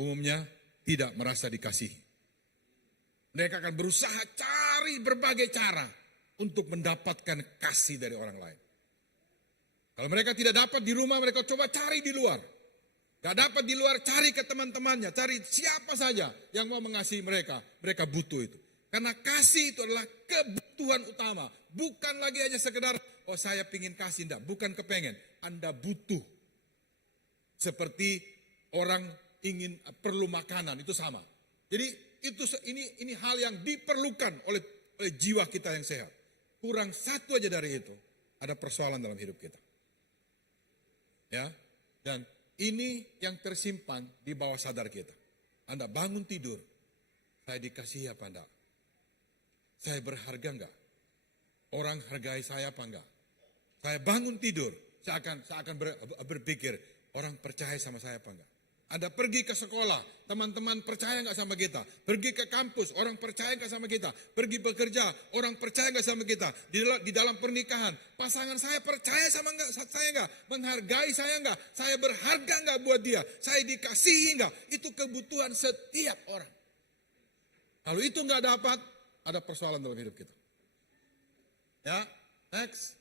Umumnya tidak merasa dikasihi. Mereka akan berusaha cari berbagai cara untuk mendapatkan kasih dari orang lain. Kalau mereka tidak dapat di rumah, mereka coba cari di luar. Gak dapat di luar, cari ke teman-temannya, cari siapa saja yang mau mengasihi mereka. Mereka butuh itu. Karena kasih itu adalah kebutuhan utama. Bukan lagi hanya sekedar, oh saya pingin kasih, enggak. Bukan kepengen, Anda butuh. Seperti orang ingin perlu makanan, itu sama. Jadi ini hal yang diperlukan oleh jiwa kita yang sehat. Kurang 1 aja dari itu, ada persoalan dalam hidup kita. Ya, dan ini yang tersimpan di bawah sadar kita. Anda bangun tidur, saya dikasihi apa enggak? Saya berharga enggak? Orang hargai saya apa enggak? Saya bangun tidur, saya akan berpikir, orang percaya sama saya apa enggak? Anda pergi ke sekolah, teman-teman percaya enggak sama kita? Pergi ke kampus, orang percaya enggak sama kita? Pergi bekerja, orang percaya enggak sama kita? Di dalam pernikahan, pasangan saya percaya sama saya enggak? Menghargai saya enggak? Saya berharga enggak buat dia? Saya dikasihi enggak? Itu kebutuhan setiap orang. Kalau itu enggak dapat, ada persoalan dalam hidup kita. Ya, next.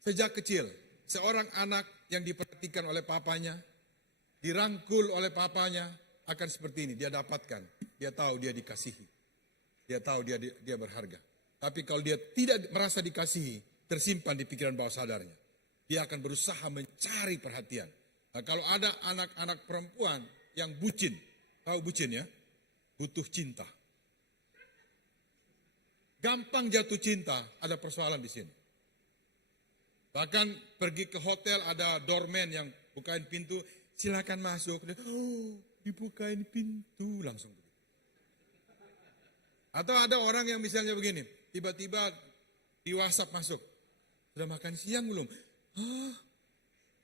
Sejak kecil, seorang anak yang diperhatikan oleh papanya, dirangkul oleh papanya, akan seperti ini. Dia dapatkan, dia tahu dia dikasihi. Dia tahu dia berharga. Tapi kalau dia tidak merasa dikasihi, tersimpan di pikiran bawah sadarnya. Dia akan berusaha mencari perhatian. Nah, kalau ada anak-anak perempuan yang bucin, tahu bucin ya? Butuh cinta. Gampang jatuh cinta, ada persoalan di sini. Bahkan pergi ke hotel, ada doorman yang bukain pintu, silakan masuk. Oh, dibukain pintu langsung. Atau ada orang yang misalnya begini, tiba-tiba di WhatsApp masuk, sudah makan siang belum?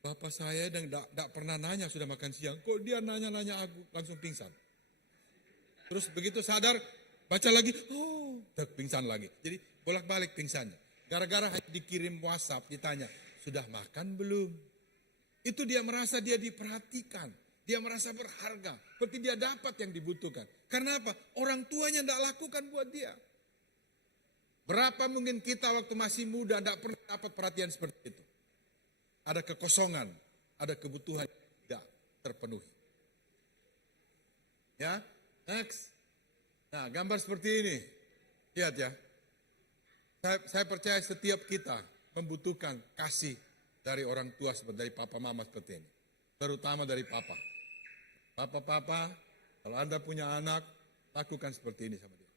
Bapak saya tidak pernah nanya sudah makan siang, kok dia nanya-nanya aku, langsung pingsan. Terus begitu sadar, baca lagi, pingsan lagi. Jadi bolak-balik pingsannya. Gara-gara dikirim WhatsApp, ditanya, sudah makan belum? Itu dia merasa dia diperhatikan. Dia merasa berharga. Seperti dia dapat yang dibutuhkan. Karena apa? Orang tuanya tidak lakukan buat dia. Berapa mungkin kita waktu masih muda tidak pernah dapat perhatian seperti itu. Ada kekosongan, ada kebutuhan yang tidak terpenuhi. Ya, next. Nah, gambar seperti ini. Lihat ya. Saya percaya setiap kita membutuhkan kasih dari orang tua seperti dari papa mama seperti ini. Terutama dari papa. Papa, kalau Anda punya anak, lakukan seperti ini sama dia.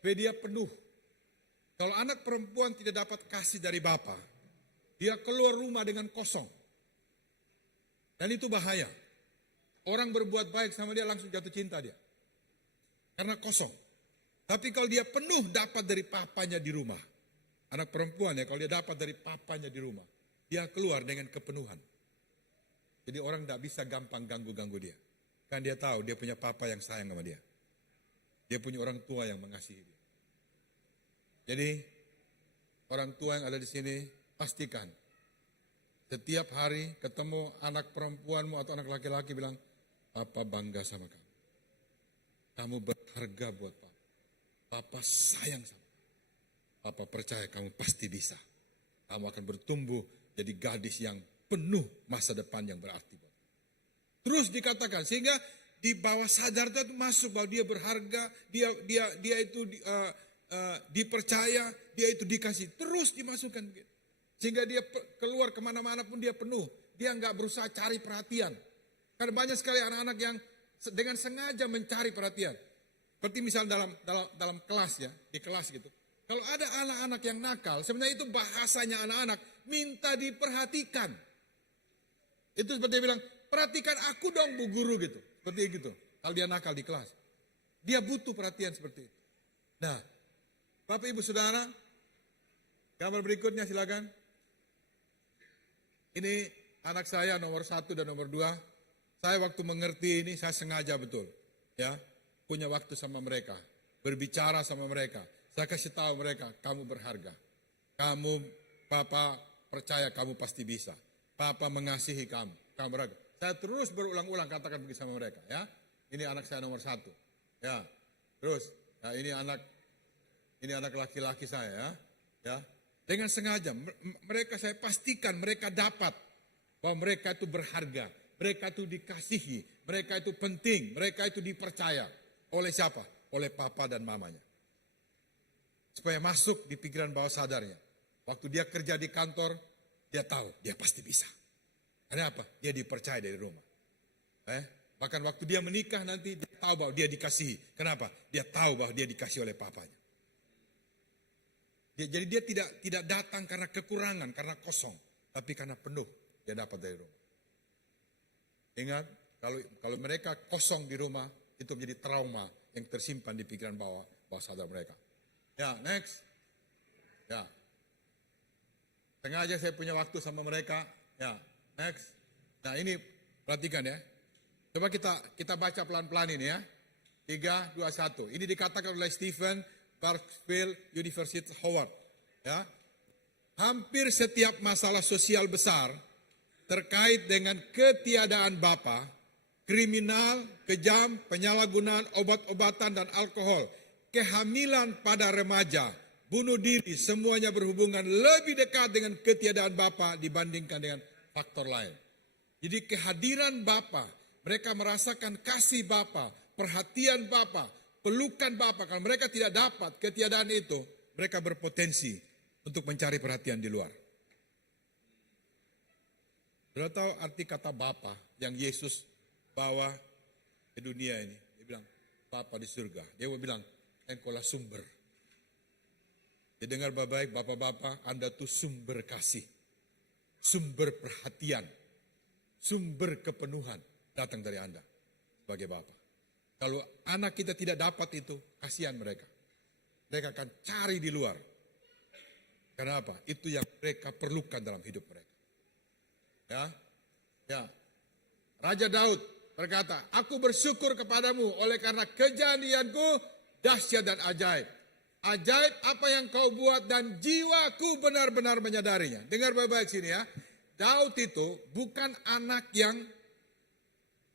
Supaya dia penuh. Kalau anak perempuan tidak dapat kasih dari bapak, dia keluar rumah dengan kosong. Dan itu bahaya. Orang berbuat baik sama dia langsung jatuh cinta dia. Karena kosong. Tapi kalau dia penuh dapat dari papanya di rumah. Anak perempuan ya, kalau dia dapat dari papanya di rumah. Dia keluar dengan kepenuhan. Jadi orang tidak bisa gampang ganggu-ganggu dia. Kan dia tahu dia punya papa yang sayang sama dia. Dia punya orang tua yang mengasihi dia. Jadi orang tua yang ada di sini pastikan. Setiap hari ketemu anak perempuanmu atau anak laki-laki bilang, papa bangga sama kamu. Kamu berharga buat papa. Papa sayang sama kamu. Papa percaya kamu pasti bisa. Kamu akan bertumbuh jadi gadis yang penuh masa depan yang berarti. Terus dikatakan sehingga di bawah sadar itu masuk bahwa dia berharga, dia itu dipercaya, dia itu dikasih. Terus dimasukkan sehingga dia keluar kemana-mana pun dia penuh. Dia nggak berusaha cari perhatian. Karena banyak sekali anak-anak yang dengan sengaja mencari perhatian. Seperti misal dalam kelas ya, di kelas gitu. Kalau ada anak-anak yang nakal, sebenarnya itu bahasanya anak-anak minta diperhatikan. Itu seperti bilang, perhatikan aku dong Bu Guru gitu. Seperti gitu. Kalau dia nakal di kelas. Dia butuh perhatian seperti itu. Nah, Bapak Ibu Saudara, gambar berikutnya silakan. Ini anak saya nomor 1 dan nomor 2. Saya waktu mengerti ini saya sengaja betul. Ya, punya waktu sama mereka. Berbicara sama mereka. Saya kasih tahu mereka, kamu berharga. Kamu, Papa percaya kamu pasti bisa. Papa mengasihi kamu. Kamu berharga. Saya terus berulang-ulang katakan begitu sama mereka. Ya, ini anak saya nomor 1. Ya, terus, ya, ini anak laki-laki saya. Ya, dengan sengaja mereka saya pastikan mereka dapat bahwa mereka itu berharga, mereka itu dikasihi, mereka itu penting, mereka itu dipercaya. Oleh siapa? Oleh papa dan mamanya. Supaya masuk di pikiran bawah sadarnya. Waktu dia kerja di kantor, dia tahu dia pasti bisa. Karena apa? Dia dipercaya dari rumah. Bahkan waktu dia menikah nanti dia tahu bahwa dia dikasihi. Kenapa? Dia tahu bahwa dia dikasihi oleh papanya. Jadi dia tidak datang karena kekurangan, karena kosong, tapi karena penuh dia dapat dari rumah. Ingat, Kalau mereka kosong di rumah, itu menjadi trauma yang tersimpan di pikiran bawah sadar mereka. Ya, next. Ya. Sengaja saya punya waktu sama mereka. Ya, next. Nah, ini perhatikan ya. Coba kita baca pelan-pelan ini ya. 3, 2, 1. Ini dikatakan oleh Stephen Parkfield University Howard. Ya. Hampir setiap masalah sosial besar terkait dengan ketiadaan bapa, kriminal, kejam, penyalahgunaan obat-obatan dan alkohol, kehamilan pada remaja, bunuh diri, semuanya berhubungan lebih dekat dengan ketiadaan bapa dibandingkan dengan faktor lain. Jadi kehadiran bapa, mereka merasakan kasih bapa, perhatian bapa, pelukan bapa. Kalau mereka tidak dapat ketiadaan itu, mereka berpotensi untuk mencari perhatian di luar. Sudah tahu arti kata bapa yang Yesus bawa ke dunia ini? Dia bilang, Bapa di surga. Dia bilang, engkaulah sumber. Dia dengar baik-baik, bapak-bapak, Anda tuh sumber kasih, sumber perhatian, sumber kepenuhan datang dari Anda sebagai bapak. Kalau anak kita tidak dapat itu, kasihan mereka. Mereka akan cari di luar. Karena apa? Itu yang mereka perlukan dalam hidup mereka. Ya. Raja Daud berkata, aku bersyukur kepadamu oleh karena kejadianku dahsyat dan ajaib. Ajaib apa yang kau buat dan jiwaku benar-benar menyadarinya. Dengar baik-baik sini ya. Daud itu bukan anak yang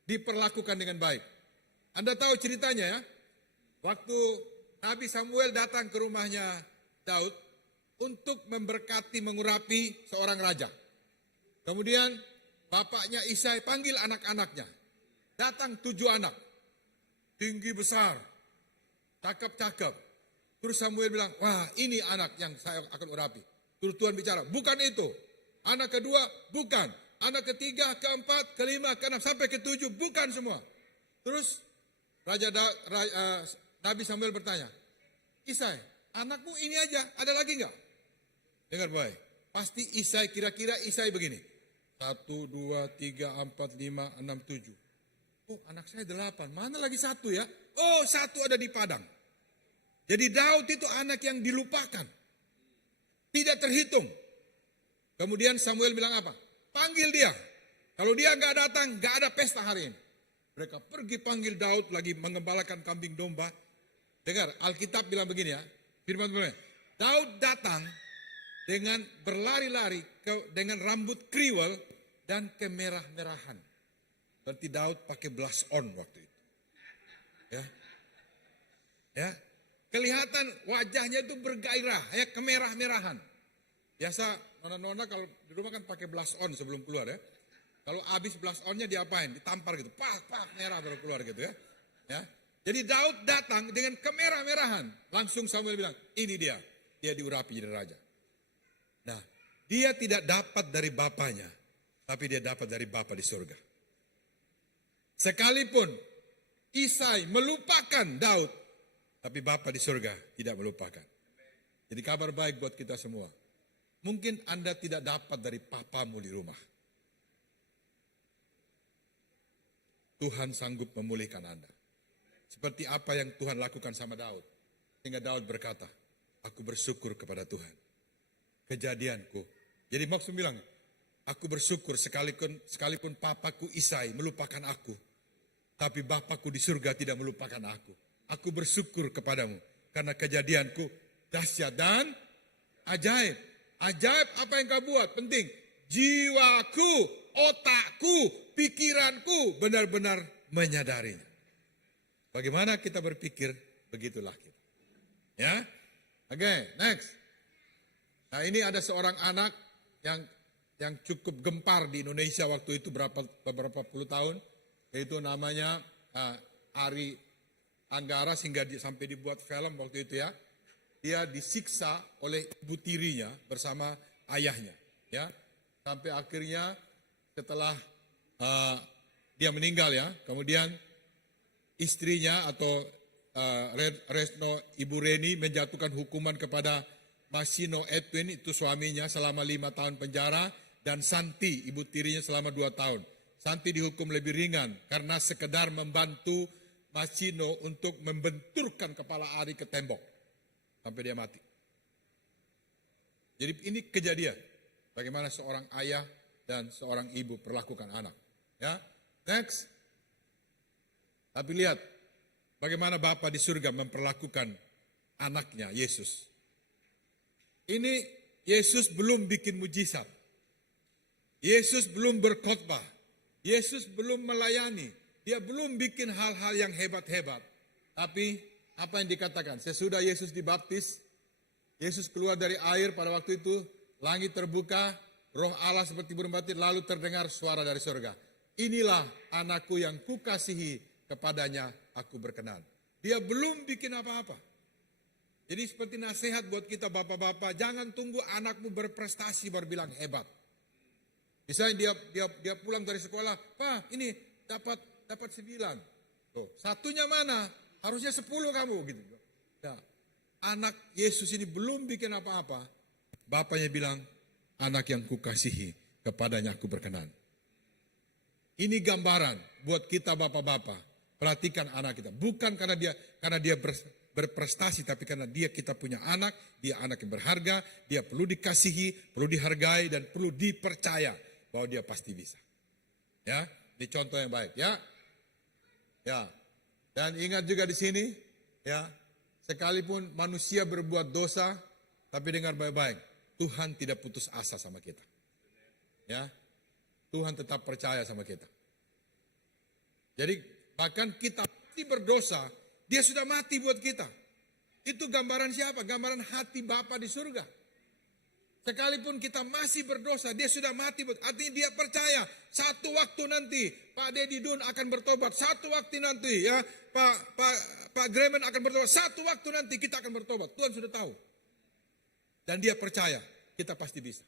diperlakukan dengan baik. Anda tahu ceritanya ya. Waktu Nabi Samuel datang ke rumahnya Daud untuk memberkati, mengurapi seorang raja. Kemudian bapaknya Isai panggil anak-anaknya. Datang 7 anak. Tinggi besar. Cakep-cakep. Terus Samuel bilang, wah ini anak yang saya akan urapi. Terus Tuhan bicara, bukan itu. Anak kedua, bukan. Anak ketiga, keempat, kelima, keenam, sampai ke-7, bukan semua. Terus Nabi Samuel bertanya, Isai, anakmu ini aja, ada lagi enggak? Dengar baik. Pasti Isai, kira-kira Isai begini. 1, 2, 3, 4, 5, 6, 7. Oh anak saya 8, mana lagi 1 ya? Oh 1 ada di padang. Jadi Daud itu anak yang dilupakan. Tidak terhitung. Kemudian Samuel bilang apa? Panggil dia. Kalau dia nggak datang, nggak ada pesta hari ini. Mereka pergi panggil Daud lagi mengembalakan kambing domba. Dengar, Alkitab bilang begini ya. Firman Tuhan. Daud datang dengan berlari-lari dengan rambut kriwel dan kemerah-merahan. Berarti Daud pakai blush on waktu itu. Ya. Kelihatan wajahnya itu bergairah, ya kemerah-merahan. Biasa nona-nona kalau di rumah kan pakai blush on sebelum keluar ya. Kalau habis blush onnya diapain? Ditampar gitu, pak merah baru keluar gitu ya. Jadi Daud datang dengan kemerah-merahan. Langsung Samuel bilang, ini dia diurapi jadi raja. Nah, dia tidak dapat dari bapaknya, tapi dia dapat dari Bapa di surga. Sekalipun Isai melupakan Daud, tapi Bapa di surga tidak melupakan. Jadi kabar baik buat kita semua. Mungkin Anda tidak dapat dari papamu di rumah. Tuhan sanggup memulihkan Anda. Seperti apa yang Tuhan lakukan sama Daud. Sehingga Daud berkata, aku bersyukur kepada Tuhan. Kejadianku. Jadi maksud bilang, aku bersyukur sekalipun papaku Isai melupakan aku. Tapi Bapakku di surga tidak melupakan aku. Aku bersyukur kepadamu karena kejadianku dahsyat dan ajaib. Ajaib apa yang kau buat? Penting. Jiwaku, otakku, pikiranku benar-benar menyadarinya. Bagaimana kita berpikir, begitulah kita. Ya. Oke, next. Nah, ini ada seorang anak yang cukup gempar di Indonesia waktu itu beberapa puluh tahun. Yaitu namanya Ari Anggara sehingga sampai dibuat film waktu itu ya. Dia disiksa oleh ibu tirinya bersama ayahnya. Ya, sampai akhirnya setelah dia meninggal ya. Kemudian istrinya atau Resno Ibu Reni menjatuhkan hukuman kepada Masino Edwin itu suaminya selama 5 tahun penjara dan Santi ibu tirinya selama 2 tahun. Santi dihukum lebih ringan karena sekedar membantu Macino untuk membenturkan kepala Ari ke tembok sampai dia mati. Jadi ini kejadian bagaimana seorang ayah dan seorang ibu perlakukan anak. Ya, next. Tapi lihat bagaimana Bapa di surga memperlakukan anaknya Yesus. Ini Yesus belum bikin mujizat. Yesus belum berkhotbah. Yesus belum melayani. Dia belum bikin hal-hal yang hebat-hebat. Tapi apa yang dikatakan? Sesudah Yesus dibaptis, Yesus keluar dari air pada waktu itu, langit terbuka, Roh Allah seperti burung batin, lalu terdengar suara dari surga. Inilah anakku yang kukasihi, kepadanya aku berkenan. Dia belum bikin apa-apa. Jadi seperti nasihat buat kita bapak-bapak, jangan tunggu anakmu berprestasi baru bilang hebat. Misalnya dia pulang dari sekolah, Pak ini dapat 9. Tuh, satunya mana? Harusnya 10 kamu gitu. Nah, anak Yesus ini belum bikin apa-apa. Bapaknya bilang, anak yang kukasihi, kepadanya aku berkenan. Ini gambaran buat kita bapak-bapak. Perhatikan anak kita. Bukan karena dia berprestasi, tapi karena kita punya anak, dia anak yang berharga, dia perlu dikasihi, perlu dihargai, dan perlu dipercaya bahwa dia pasti bisa. Ya, ini contoh yang baik. Ya, dan ingat juga di sini, ya, sekalipun manusia berbuat dosa, tapi dengar baik-baik, Tuhan tidak putus asa sama kita. Ya, Tuhan tetap percaya sama kita. Jadi bahkan kita pasti berdosa, dia sudah mati buat kita. Itu gambaran siapa? Gambaran hati Bapa di surga. Sekalipun kita masih berdosa, dia sudah mati. Artinya dia percaya, satu waktu nanti Pak Dedi Dun akan bertobat. Satu waktu nanti ya Pak Gremen akan bertobat. Satu waktu nanti kita akan bertobat. Tuhan sudah tahu. Dan dia percaya, kita pasti bisa.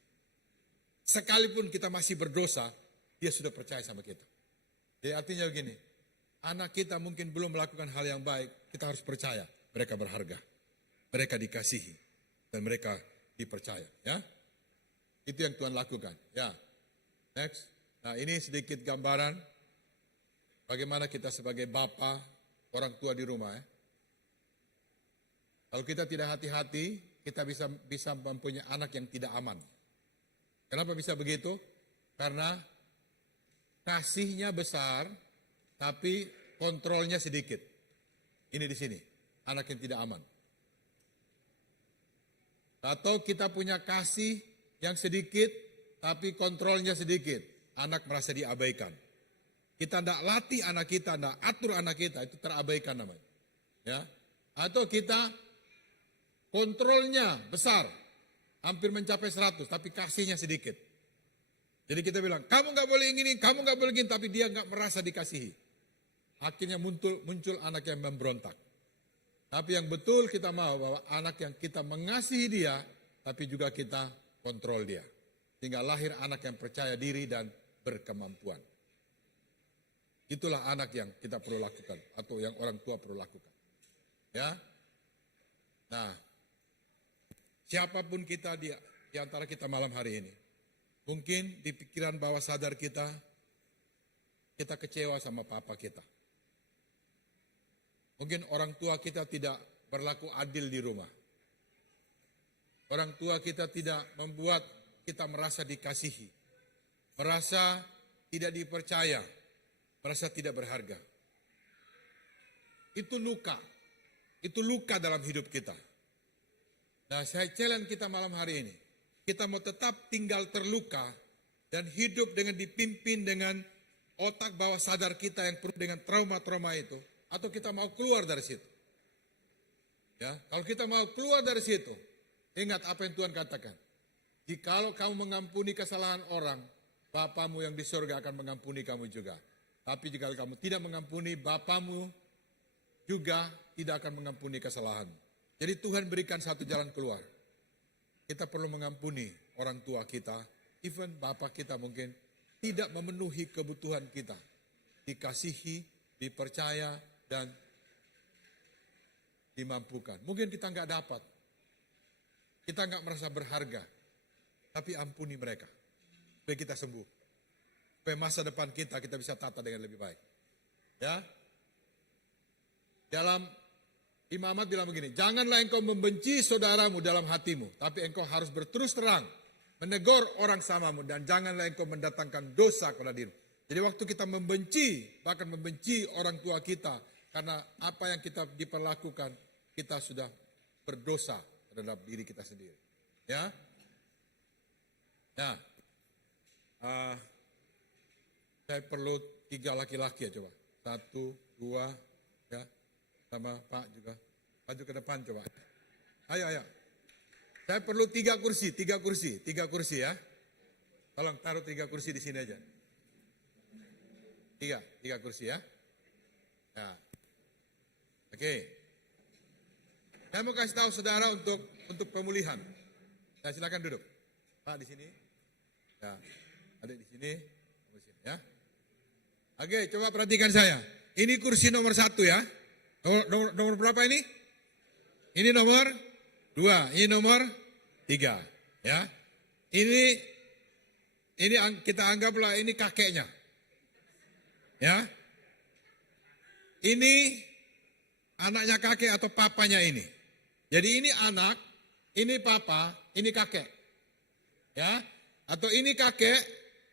Sekalipun kita masih berdosa, dia sudah percaya sama kita. Jadi artinya begini, anak kita mungkin belum melakukan hal yang baik, kita harus percaya. Mereka berharga, mereka dikasihi, dan mereka dipercaya, ya. Itu yang Tuhan lakukan, ya. Next. Nah, ini sedikit gambaran bagaimana kita sebagai bapa, orang tua di rumah, ya. Kalau kita tidak hati-hati, kita bisa mempunyai anak yang tidak aman. Kenapa bisa begitu? Karena kasihnya besar, tapi kontrolnya sedikit. Ini di sini, anak yang tidak aman. Atau kita punya kasih yang sedikit, tapi kontrolnya sedikit. Anak merasa diabaikan. Kita tidak latih anak kita, tidak atur anak kita, itu terabaikan namanya. Ya. Atau kita kontrolnya besar, hampir mencapai 100, tapi kasihnya sedikit. Jadi kita bilang, kamu nggak boleh ini, kamu nggak boleh gini, tapi dia nggak merasa dikasihi. Akhirnya muncul anak yang memberontak. Tapi yang betul kita mau bahwa anak yang kita mengasihi dia, tapi juga kita kontrol dia. Sehingga lahir anak yang percaya diri dan berkemampuan. Itulah anak yang kita perlu lakukan, atau yang orang tua perlu lakukan. Ya. Nah, siapapun kita di antara kita malam hari ini, mungkin di pikiran bawah sadar kita kecewa sama papa kita. Mungkin orang tua kita tidak berlaku adil di rumah. Orang tua kita tidak membuat kita merasa dikasihi. Merasa tidak dipercaya. Merasa tidak berharga. Itu luka. Itu luka dalam hidup kita. Nah, saya challenge kita malam hari ini. Kita mau tetap tinggal terluka dan hidup dengan dipimpin dengan otak bawah sadar kita yang penuh dengan trauma-trauma itu. Atau kita mau keluar dari situ. Ya, kalau kita mau keluar dari situ, ingat apa yang Tuhan katakan. Jikalau kamu mengampuni kesalahan orang, Bapamu yang di surga akan mengampuni kamu juga. Tapi jika kamu tidak mengampuni, Bapamu juga tidak akan mengampuni kesalahan. Jadi Tuhan berikan satu jalan keluar. Kita perlu mengampuni orang tua kita, even bapak kita mungkin tidak memenuhi kebutuhan kita. Dikasihi, dipercaya, dan dimampukan. Mungkin kita nggak dapat. Kita nggak merasa berharga. Tapi ampuni mereka. Supaya kita sembuh. supaya masa depan kita bisa tata dengan lebih baik. Ya. Dalam Imam Ahmad bilang begini, janganlah engkau membenci saudaramu dalam hatimu, tapi engkau harus berterus terang, menegur orang samamu, dan janganlah engkau mendatangkan dosa kepada dirimu. Jadi waktu kita membenci, bahkan membenci orang tua kita, karena apa yang kita diperlakukan, kita sudah berdosa terhadap diri kita sendiri. Ya. Nah, saya perlu 3 laki-laki ya coba. 1, 2, ya, sama Pak juga. Maju ke depan coba. Ayo. Saya perlu 3 kursi ya. Tolong taruh 3 kursi di sini aja. 3 kursi ya. Ya. Oke. Saya mau kasih tahu saudara untuk pemulihan. Saya silakan duduk. Pak di sini. Ya. Adik di sini. Di sini ya. Oke, coba perhatikan saya. Ini kursi nomor 1 ya. Nomor berapa ini? Ini nomor 2. Ini nomor 3. Ya. Ini kita anggaplah ini kakeknya. Ya. Ini anaknya kakek atau papanya ini. Jadi ini anak, ini papa, ini kakek. Ya. Atau ini kakek,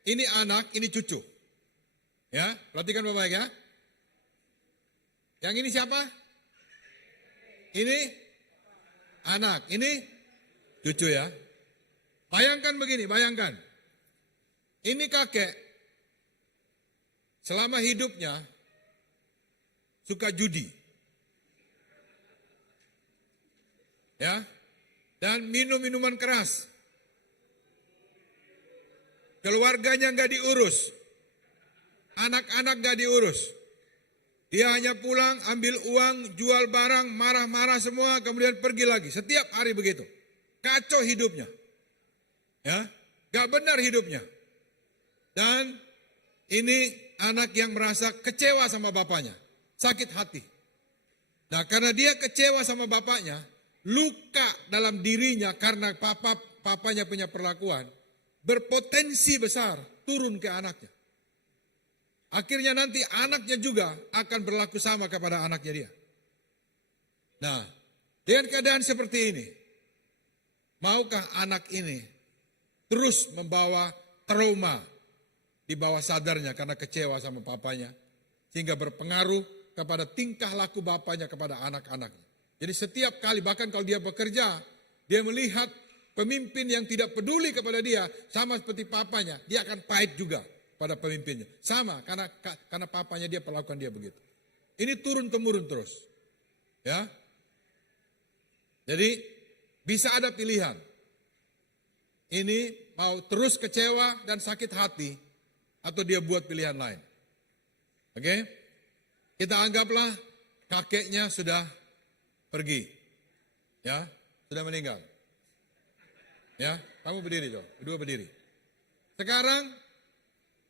ini anak, ini cucu. Ya, perhatikan Bapak ya. Yang ini siapa? Ini anak, ini cucu ya. Bayangkan begini, bayangkan. Ini kakek selama hidupnya suka judi. Ya. Dan minum minuman keras. Keluarganya nggak diurus. Anak-anak gak diurus. Dia hanya pulang, ambil uang, jual barang, marah-marah semua, kemudian pergi lagi. Setiap hari begitu. Kacau hidupnya. Ya, gak benar hidupnya. Dan ini anak yang merasa kecewa sama bapaknya. Sakit hati. Nah, karena dia kecewa sama bapaknya, luka dalam dirinya karena papanya punya perlakuan, berpotensi besar turun ke anaknya. Akhirnya nanti anaknya juga akan berlaku sama kepada anaknya dia. Nah, dengan keadaan seperti ini, maukah anak ini terus membawa trauma di bawah sadarnya karena kecewa sama papanya, sehingga berpengaruh kepada tingkah laku bapaknya kepada anak-anaknya. Jadi setiap kali, bahkan kalau dia bekerja, dia melihat pemimpin yang tidak peduli kepada dia, sama seperti papanya, dia akan pahit juga pada pemimpinnya. Sama, karena papanya dia perlakukan dia begitu. Ini turun-temurun terus. Ya. Jadi, bisa ada pilihan. Ini mau terus kecewa dan sakit hati, atau dia buat pilihan lain. Oke? Kita anggaplah kakeknya sudah pergi. Ya, sudah meninggal. Ya, kamu berdiri, Jo. Berdua berdiri. Sekarang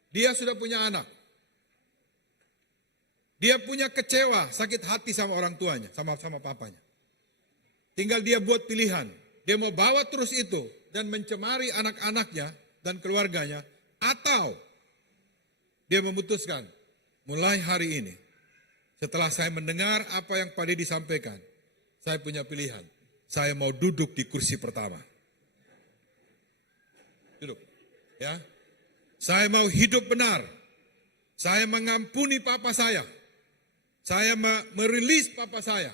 dia sudah punya anak. Dia punya kecewa, sakit hati sama orang tuanya, sama papanya. Tinggal dia buat pilihan. Dia mau bawa terus itu dan mencemari anak-anaknya dan keluarganya, atau dia memutuskan, mulai hari ini, setelah saya mendengar apa yang Pak Didi sampaikan, saya punya pilihan. Saya mau duduk di kursi pertama. Duduk. Ya. Saya mau hidup benar. Saya mengampuni papa saya. Saya merilis papa saya.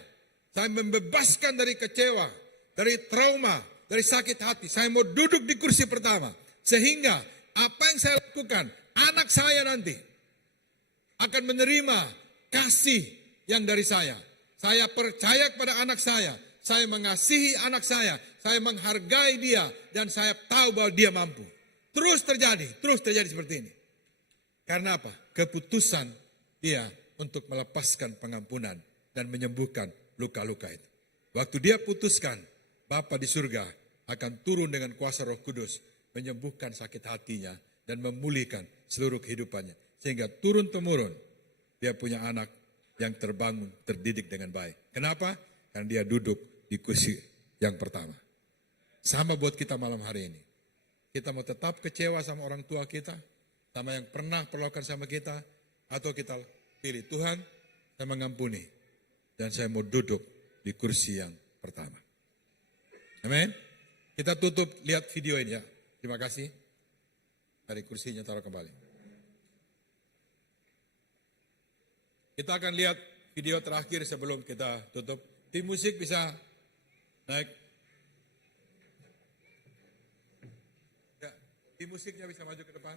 Saya membebaskan dari kecewa, dari trauma, dari sakit hati. Saya mau duduk di kursi pertama. Sehingga apa yang saya lakukan, anak saya nanti akan menerima kasih yang dari saya. Saya percaya kepada anak saya. Saya mengasihi anak saya. Saya menghargai dia. Dan saya tahu bahwa dia mampu. Terus terjadi seperti ini. Karena apa? Keputusan dia untuk melepaskan pengampunan dan menyembuhkan luka-luka itu. Waktu dia putuskan, Bapa di surga akan turun dengan kuasa Roh Kudus, menyembuhkan sakit hatinya dan memulihkan seluruh kehidupannya. Sehingga turun-temurun dia punya anak yang terbangun, terdidik dengan baik. Kenapa? Karena dia duduk di kursi yang pertama. Sama buat kita malam hari ini. Kita mau tetap kecewa sama orang tua kita, sama yang pernah perlakukan sama kita, atau kita pilih Tuhan, saya mengampuni dan saya mau duduk di kursi yang pertama. Amin. Kita tutup lihat video ini ya. Terima kasih. Dari kursinya taruh kembali. Kita akan lihat video terakhir sebelum kita tutup. Tim musik bisa naik. Ya, tim musiknya bisa maju ke depan.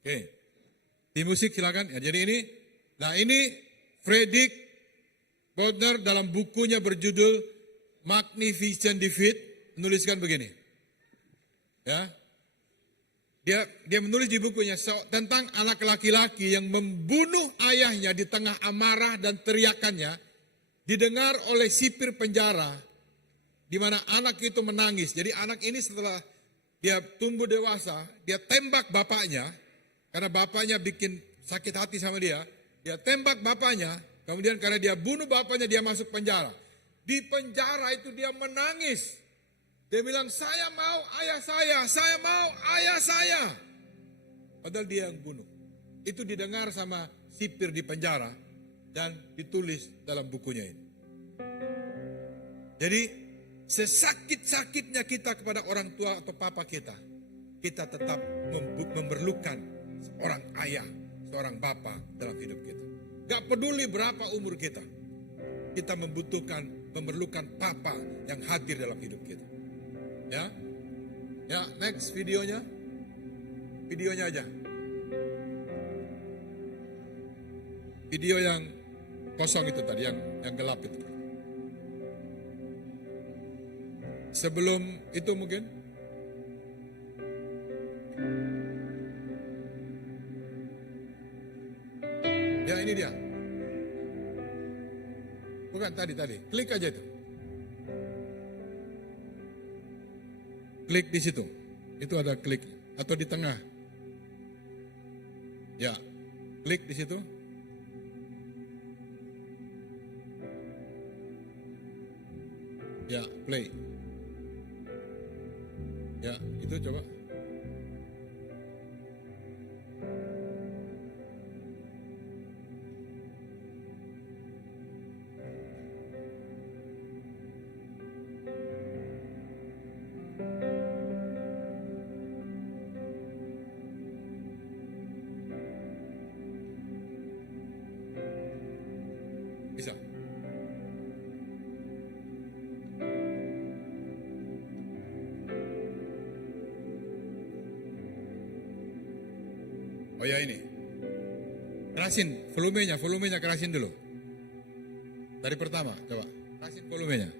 Oke, tim musik silakan. Ya, jadi ini Fredrik Bodner dalam bukunya berjudul Magnificent Defeat menuliskan begini. Ya, dia menulis di bukunya tentang anak laki-laki yang membunuh ayahnya di tengah amarah dan teriakannya, didengar oleh sipir penjara, di mana anak itu menangis. Jadi anak ini setelah dia tumbuh dewasa, dia tembak bapaknya. Karena bapaknya bikin sakit hati sama dia tembak bapaknya, kemudian karena dia bunuh bapaknya, dia masuk penjara. Di penjara itu dia menangis. Dia bilang, saya mau ayah saya mau ayah saya. Padahal dia yang bunuh. Itu didengar sama sipir di penjara dan ditulis dalam bukunya ini. Jadi sesakit-sakitnya kita kepada orang tua atau papa kita tetap memerlukan seorang ayah, seorang bapa dalam hidup kita. Gak peduli berapa umur kita memerlukan papa yang hadir dalam hidup kita. Ya, next videonya aja. Video yang kosong itu tadi, yang gelap itu. Sebelum itu mungkin. Ya, ini dia. Bukan tadi. Klik aja itu. Klik di situ. Itu ada klik. Atau di tengah. Ya, klik di situ. Ya, play. Ya, itu coba. Bisa. Oh ya, ini. Kerasin volumenya kerasin dulu. Dari pertama, coba. Kerasin volumenya.